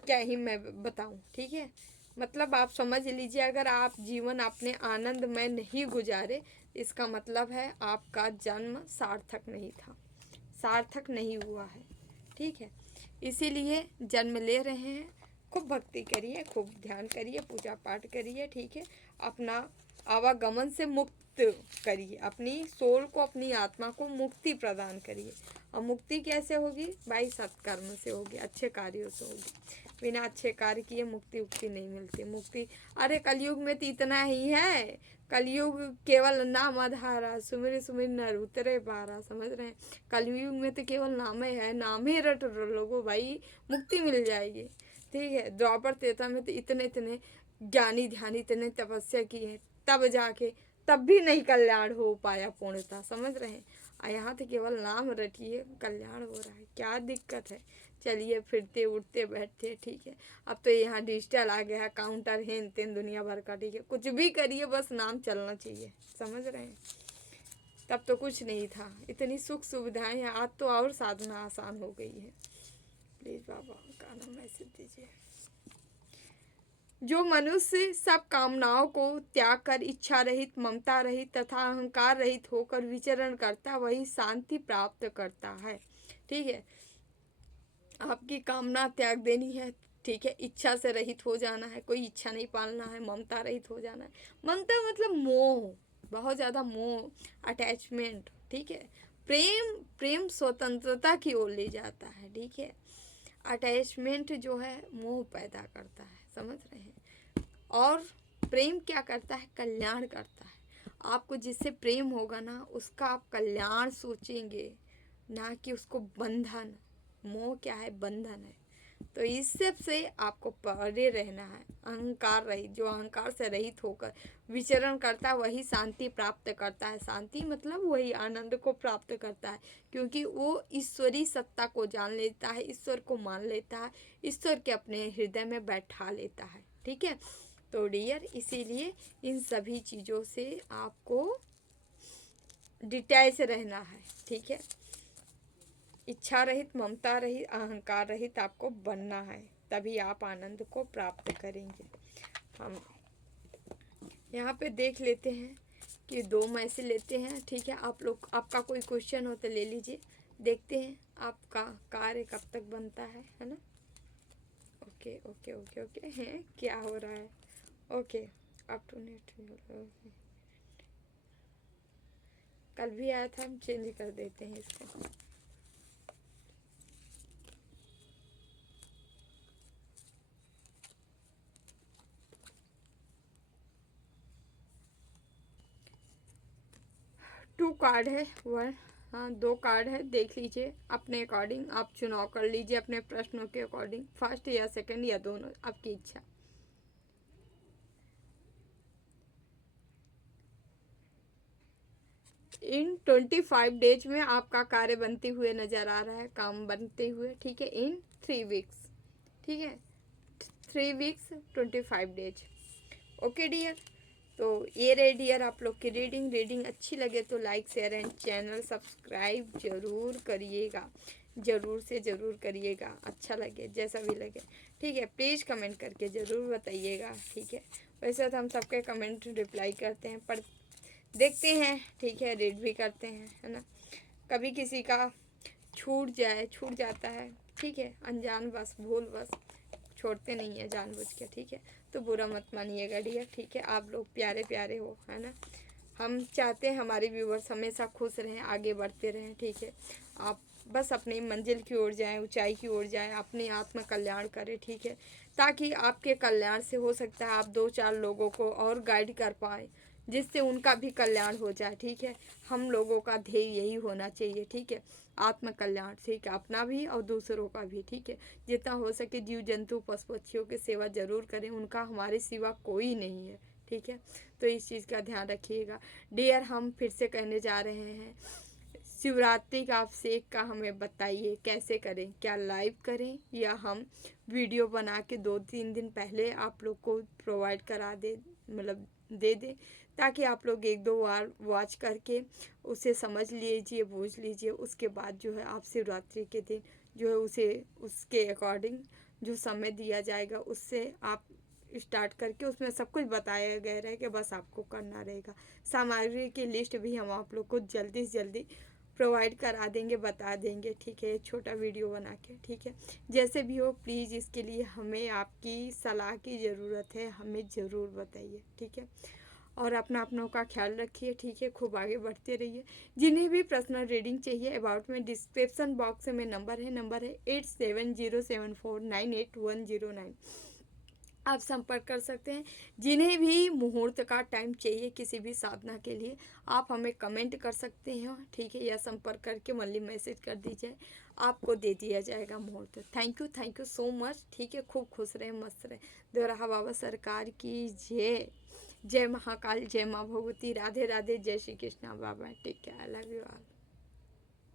क्या ही मैं बताऊं, ठीक है, मतलब आप समझ लीजिए, अगर आप जीवन अपने आनंदमय नहीं गुजारे, इसका मतलब है आपका जन्म सार्थक नहीं था, सार्थक नहीं हुआ है, ठीक है, इसीलिए जन्म ले रहे हैं, खूब भक्ति करिए, खूब ध्यान करिए, पूजा पाठ करिए, ठीक है, अपना आवागमन से मुक्त मुक्त करिए, अपनी सोल को, अपनी आत्मा को मुक्ति प्रदान करिए। और मुक्ति कैसे होगी भाई? सत्कर्म से होगी, अच्छे कार्यों से होगी। बिना अच्छे कार्य किए मुक्ति उक्ति नहीं मिलती। मुक्ति, अरे कलयुग में तो इतना ही है, कलयुग केवल नाम आधारा, सुमिर सुमिर नर उतरे पारा, समझ रहे हैं? कलयुग में तो केवल नाम ही है, नाम ही रट लोगो भाई, मुक्ति मिल जाएगी। ठीक है, द्वापर त्रेता में तो इतने इतने ज्ञानी ध्यानी, इतने तपस्या की है, तब जाके, तब भी नहीं कल्याण हो पाया पूर्णता, समझ रहे हैं? यहाँ तो केवल नाम रटिए, कल्याण हो रहा है, क्या दिक्कत है? चलिए फिरते उठते बैठते, ठीक है। अब तो यहाँ डिजिटल आ गया है, काउंटर हेन तेन दुनिया भर का, ठीक है। कुछ भी करिए, बस नाम चलना चाहिए, समझ रहे हैं? तब तो कुछ नहीं था, इतनी सुख सुविधाएं हैं, आज तो और साधना आसान हो गई है। प्लीज बाबा का नाम मैसेज दीजिए। जो मनुष्य सब कामनाओं को त्याग कर इच्छा रहित, ममता रहित तथा अहंकार रहित होकर विचरण करता, वही शांति प्राप्त करता है। ठीक है, आपकी कामना त्याग देनी है, ठीक है, इच्छा से रहित हो जाना है, कोई इच्छा नहीं पालना है, ममता रहित हो जाना है। ममता मतलब मोह, बहुत ज़्यादा मोह, अटैचमेंट, ठीक है। प्रेम, प्रेम स्वतंत्रता की ओर ले जाता है, ठीक है। अटैचमेंट जो है मोह पैदा करता है, समझ रहे हैं? और प्रेम क्या करता है? कल्याण करता है। आपको जिससे प्रेम होगा ना, उसका आप कल्याण सोचेंगे, ना कि उसको बंधन। मोह क्या है? बंधन है। तो इस सब से आपको परे रहना है। अहंकार रहित, जो अहंकार से रहित होकर विचरण करता है, वही शांति प्राप्त करता है। शांति मतलब वही आनंद को प्राप्त करता है, क्योंकि वो ईश्वरी सत्ता को जान लेता है, ईश्वर को मान लेता है, ईश्वर के अपने हृदय में बैठा लेता है, ठीक है। तो डियर, इसीलिए इन सभी चीज़ों से आपको डिटैच रहना है, ठीक है। इच्छा रहित, ममता रहित, अहंकार रहित आपको बनना है, तभी आप आनंद को प्राप्त करेंगे। हम यहाँ पे देख लेते हैं कि 2 मैसेज लेते हैं, ठीक है। आप लोग, आपका कोई क्वेश्चन हो तो ले लीजिए, देखते हैं आपका कार्य कब तक बनता है ना। ओके ओके ओके ओके हैं, क्या हो रहा है? ओके, अप टू नेट कल भी आया था, हम चेंज कर देते हैं इसको। टू कार्ड है, 1, हाँ 2 कार्ड है, देख लीजिए अपने अकॉर्डिंग, आप चुनाव कर लीजिए अपने प्रश्नों के अकॉर्डिंग, फर्स्ट या सेकंड या दोनों, आपकी इच्छा। इन 25 डेज में आपका कार्य बनते हुए नजर आ रहा है, काम बनते हुए, ठीक है। इन 3 वीक्स, ठीक है, 3 वीक्स 25 डेज। ओके डियर, तो ये रहे डियर आप लोग की रीडिंग अच्छी लगे तो like share and channel subscribe जरूर करिएगा, ज़रूर से ज़रूर करिएगा। अच्छा लगे, जैसा भी लगे, ठीक है। प्लीज़ कमेंट करके ज़रूर बताइएगा, ठीक है। वैसे तो हम सबके कमेंट रिप्लाई करते हैं, पर देखते हैं, ठीक है, रीड भी करते हैं, है ना। कभी किसी का छूट जाता है, ठीक है, अनजान बस, भूल बस, छोड़ते नहीं है जानबूझ के, ठीक है। तो बुरा मत मानिएगा डियर, ठीक है। आप लोग प्यारे प्यारे हो, है ना। हम चाहते हैं हमारे व्यूवर्स हमेशा खुश रहें, आगे बढ़ते रहें, ठीक है। आप बस अपनी मंजिल की ओर जाएं, ऊंचाई की ओर जाएं, अपने आत्म कल्याण करें, ठीक है। ताकि आपके कल्याण से हो सकता है आप 2-4 लोगों को और गाइड कर पाएँ, जिससे उनका भी कल्याण हो जाए, ठीक है। हम लोगों का ध्येय यही होना चाहिए, ठीक है, आत्म कल्याण, ठीक है, अपना भी और दूसरों का भी, ठीक है। जितना हो सके जीव जंतु पशु पक्षियों की सेवा जरूर करें, उनका हमारे सिवा कोई नहीं है, ठीक है। तो इस चीज़ का ध्यान रखिएगा डियर। हम फिर से कहने जा रहे हैं, शिवरात्रि का अभिषेक का हमें बताइए कैसे करें, क्या लाइव करें या हम वीडियो बना के 2-3 दिन पहले आप लोग को प्रोवाइड करा दे, मतलब दे दें, ताकि आप लोग 1-2 बार वॉच करके उसे समझ लीजिए, बूझ लीजिए। उसके बाद जो है आप शिवरात्रि के दिन जो है उसे उसके अकॉर्डिंग जो समय दिया जाएगा उससे आप स्टार्ट करके उसमें सब कुछ बताया गया रहेगा, बस आपको करना रहेगा। सामग्री की लिस्ट भी हम आप लोग को जल्दी से जल्दी प्रोवाइड करा देंगे, बता देंगे, ठीक है, छोटा वीडियो बना के, ठीक है। जैसे भी हो प्लीज़ इसके लिए हमें आपकी सलाह की ज़रूरत है, हमें ज़रूर बताइए, ठीक है। और अपनों का ख्याल रखिए, ठीक है। खूब आगे बढ़ते रहिए। जिन्हें भी पर्सनल रीडिंग चाहिए अबाउट में डिस्क्रिप्शन बॉक्स में नंबर है 8707498109। आप संपर्क कर सकते हैं। जिन्हें भी मुहूर्त का टाइम चाहिए किसी भी साधना के लिए, आप हमें कमेंट कर सकते हैं, ठीक है, या संपर्क करके ओनली मैसेज कर दीजिए, आपको दे दिया जाएगा मुहूर्त। थैंक यू सो मच, ठीक है। खूब खुश रहे, मस्त रहे। दोराहा बाबा सरकार की जय। जय महाकाल, जय माँ भगवती, राधे राधे, जय श्री कृष्णा बाबा, take care, I love you all.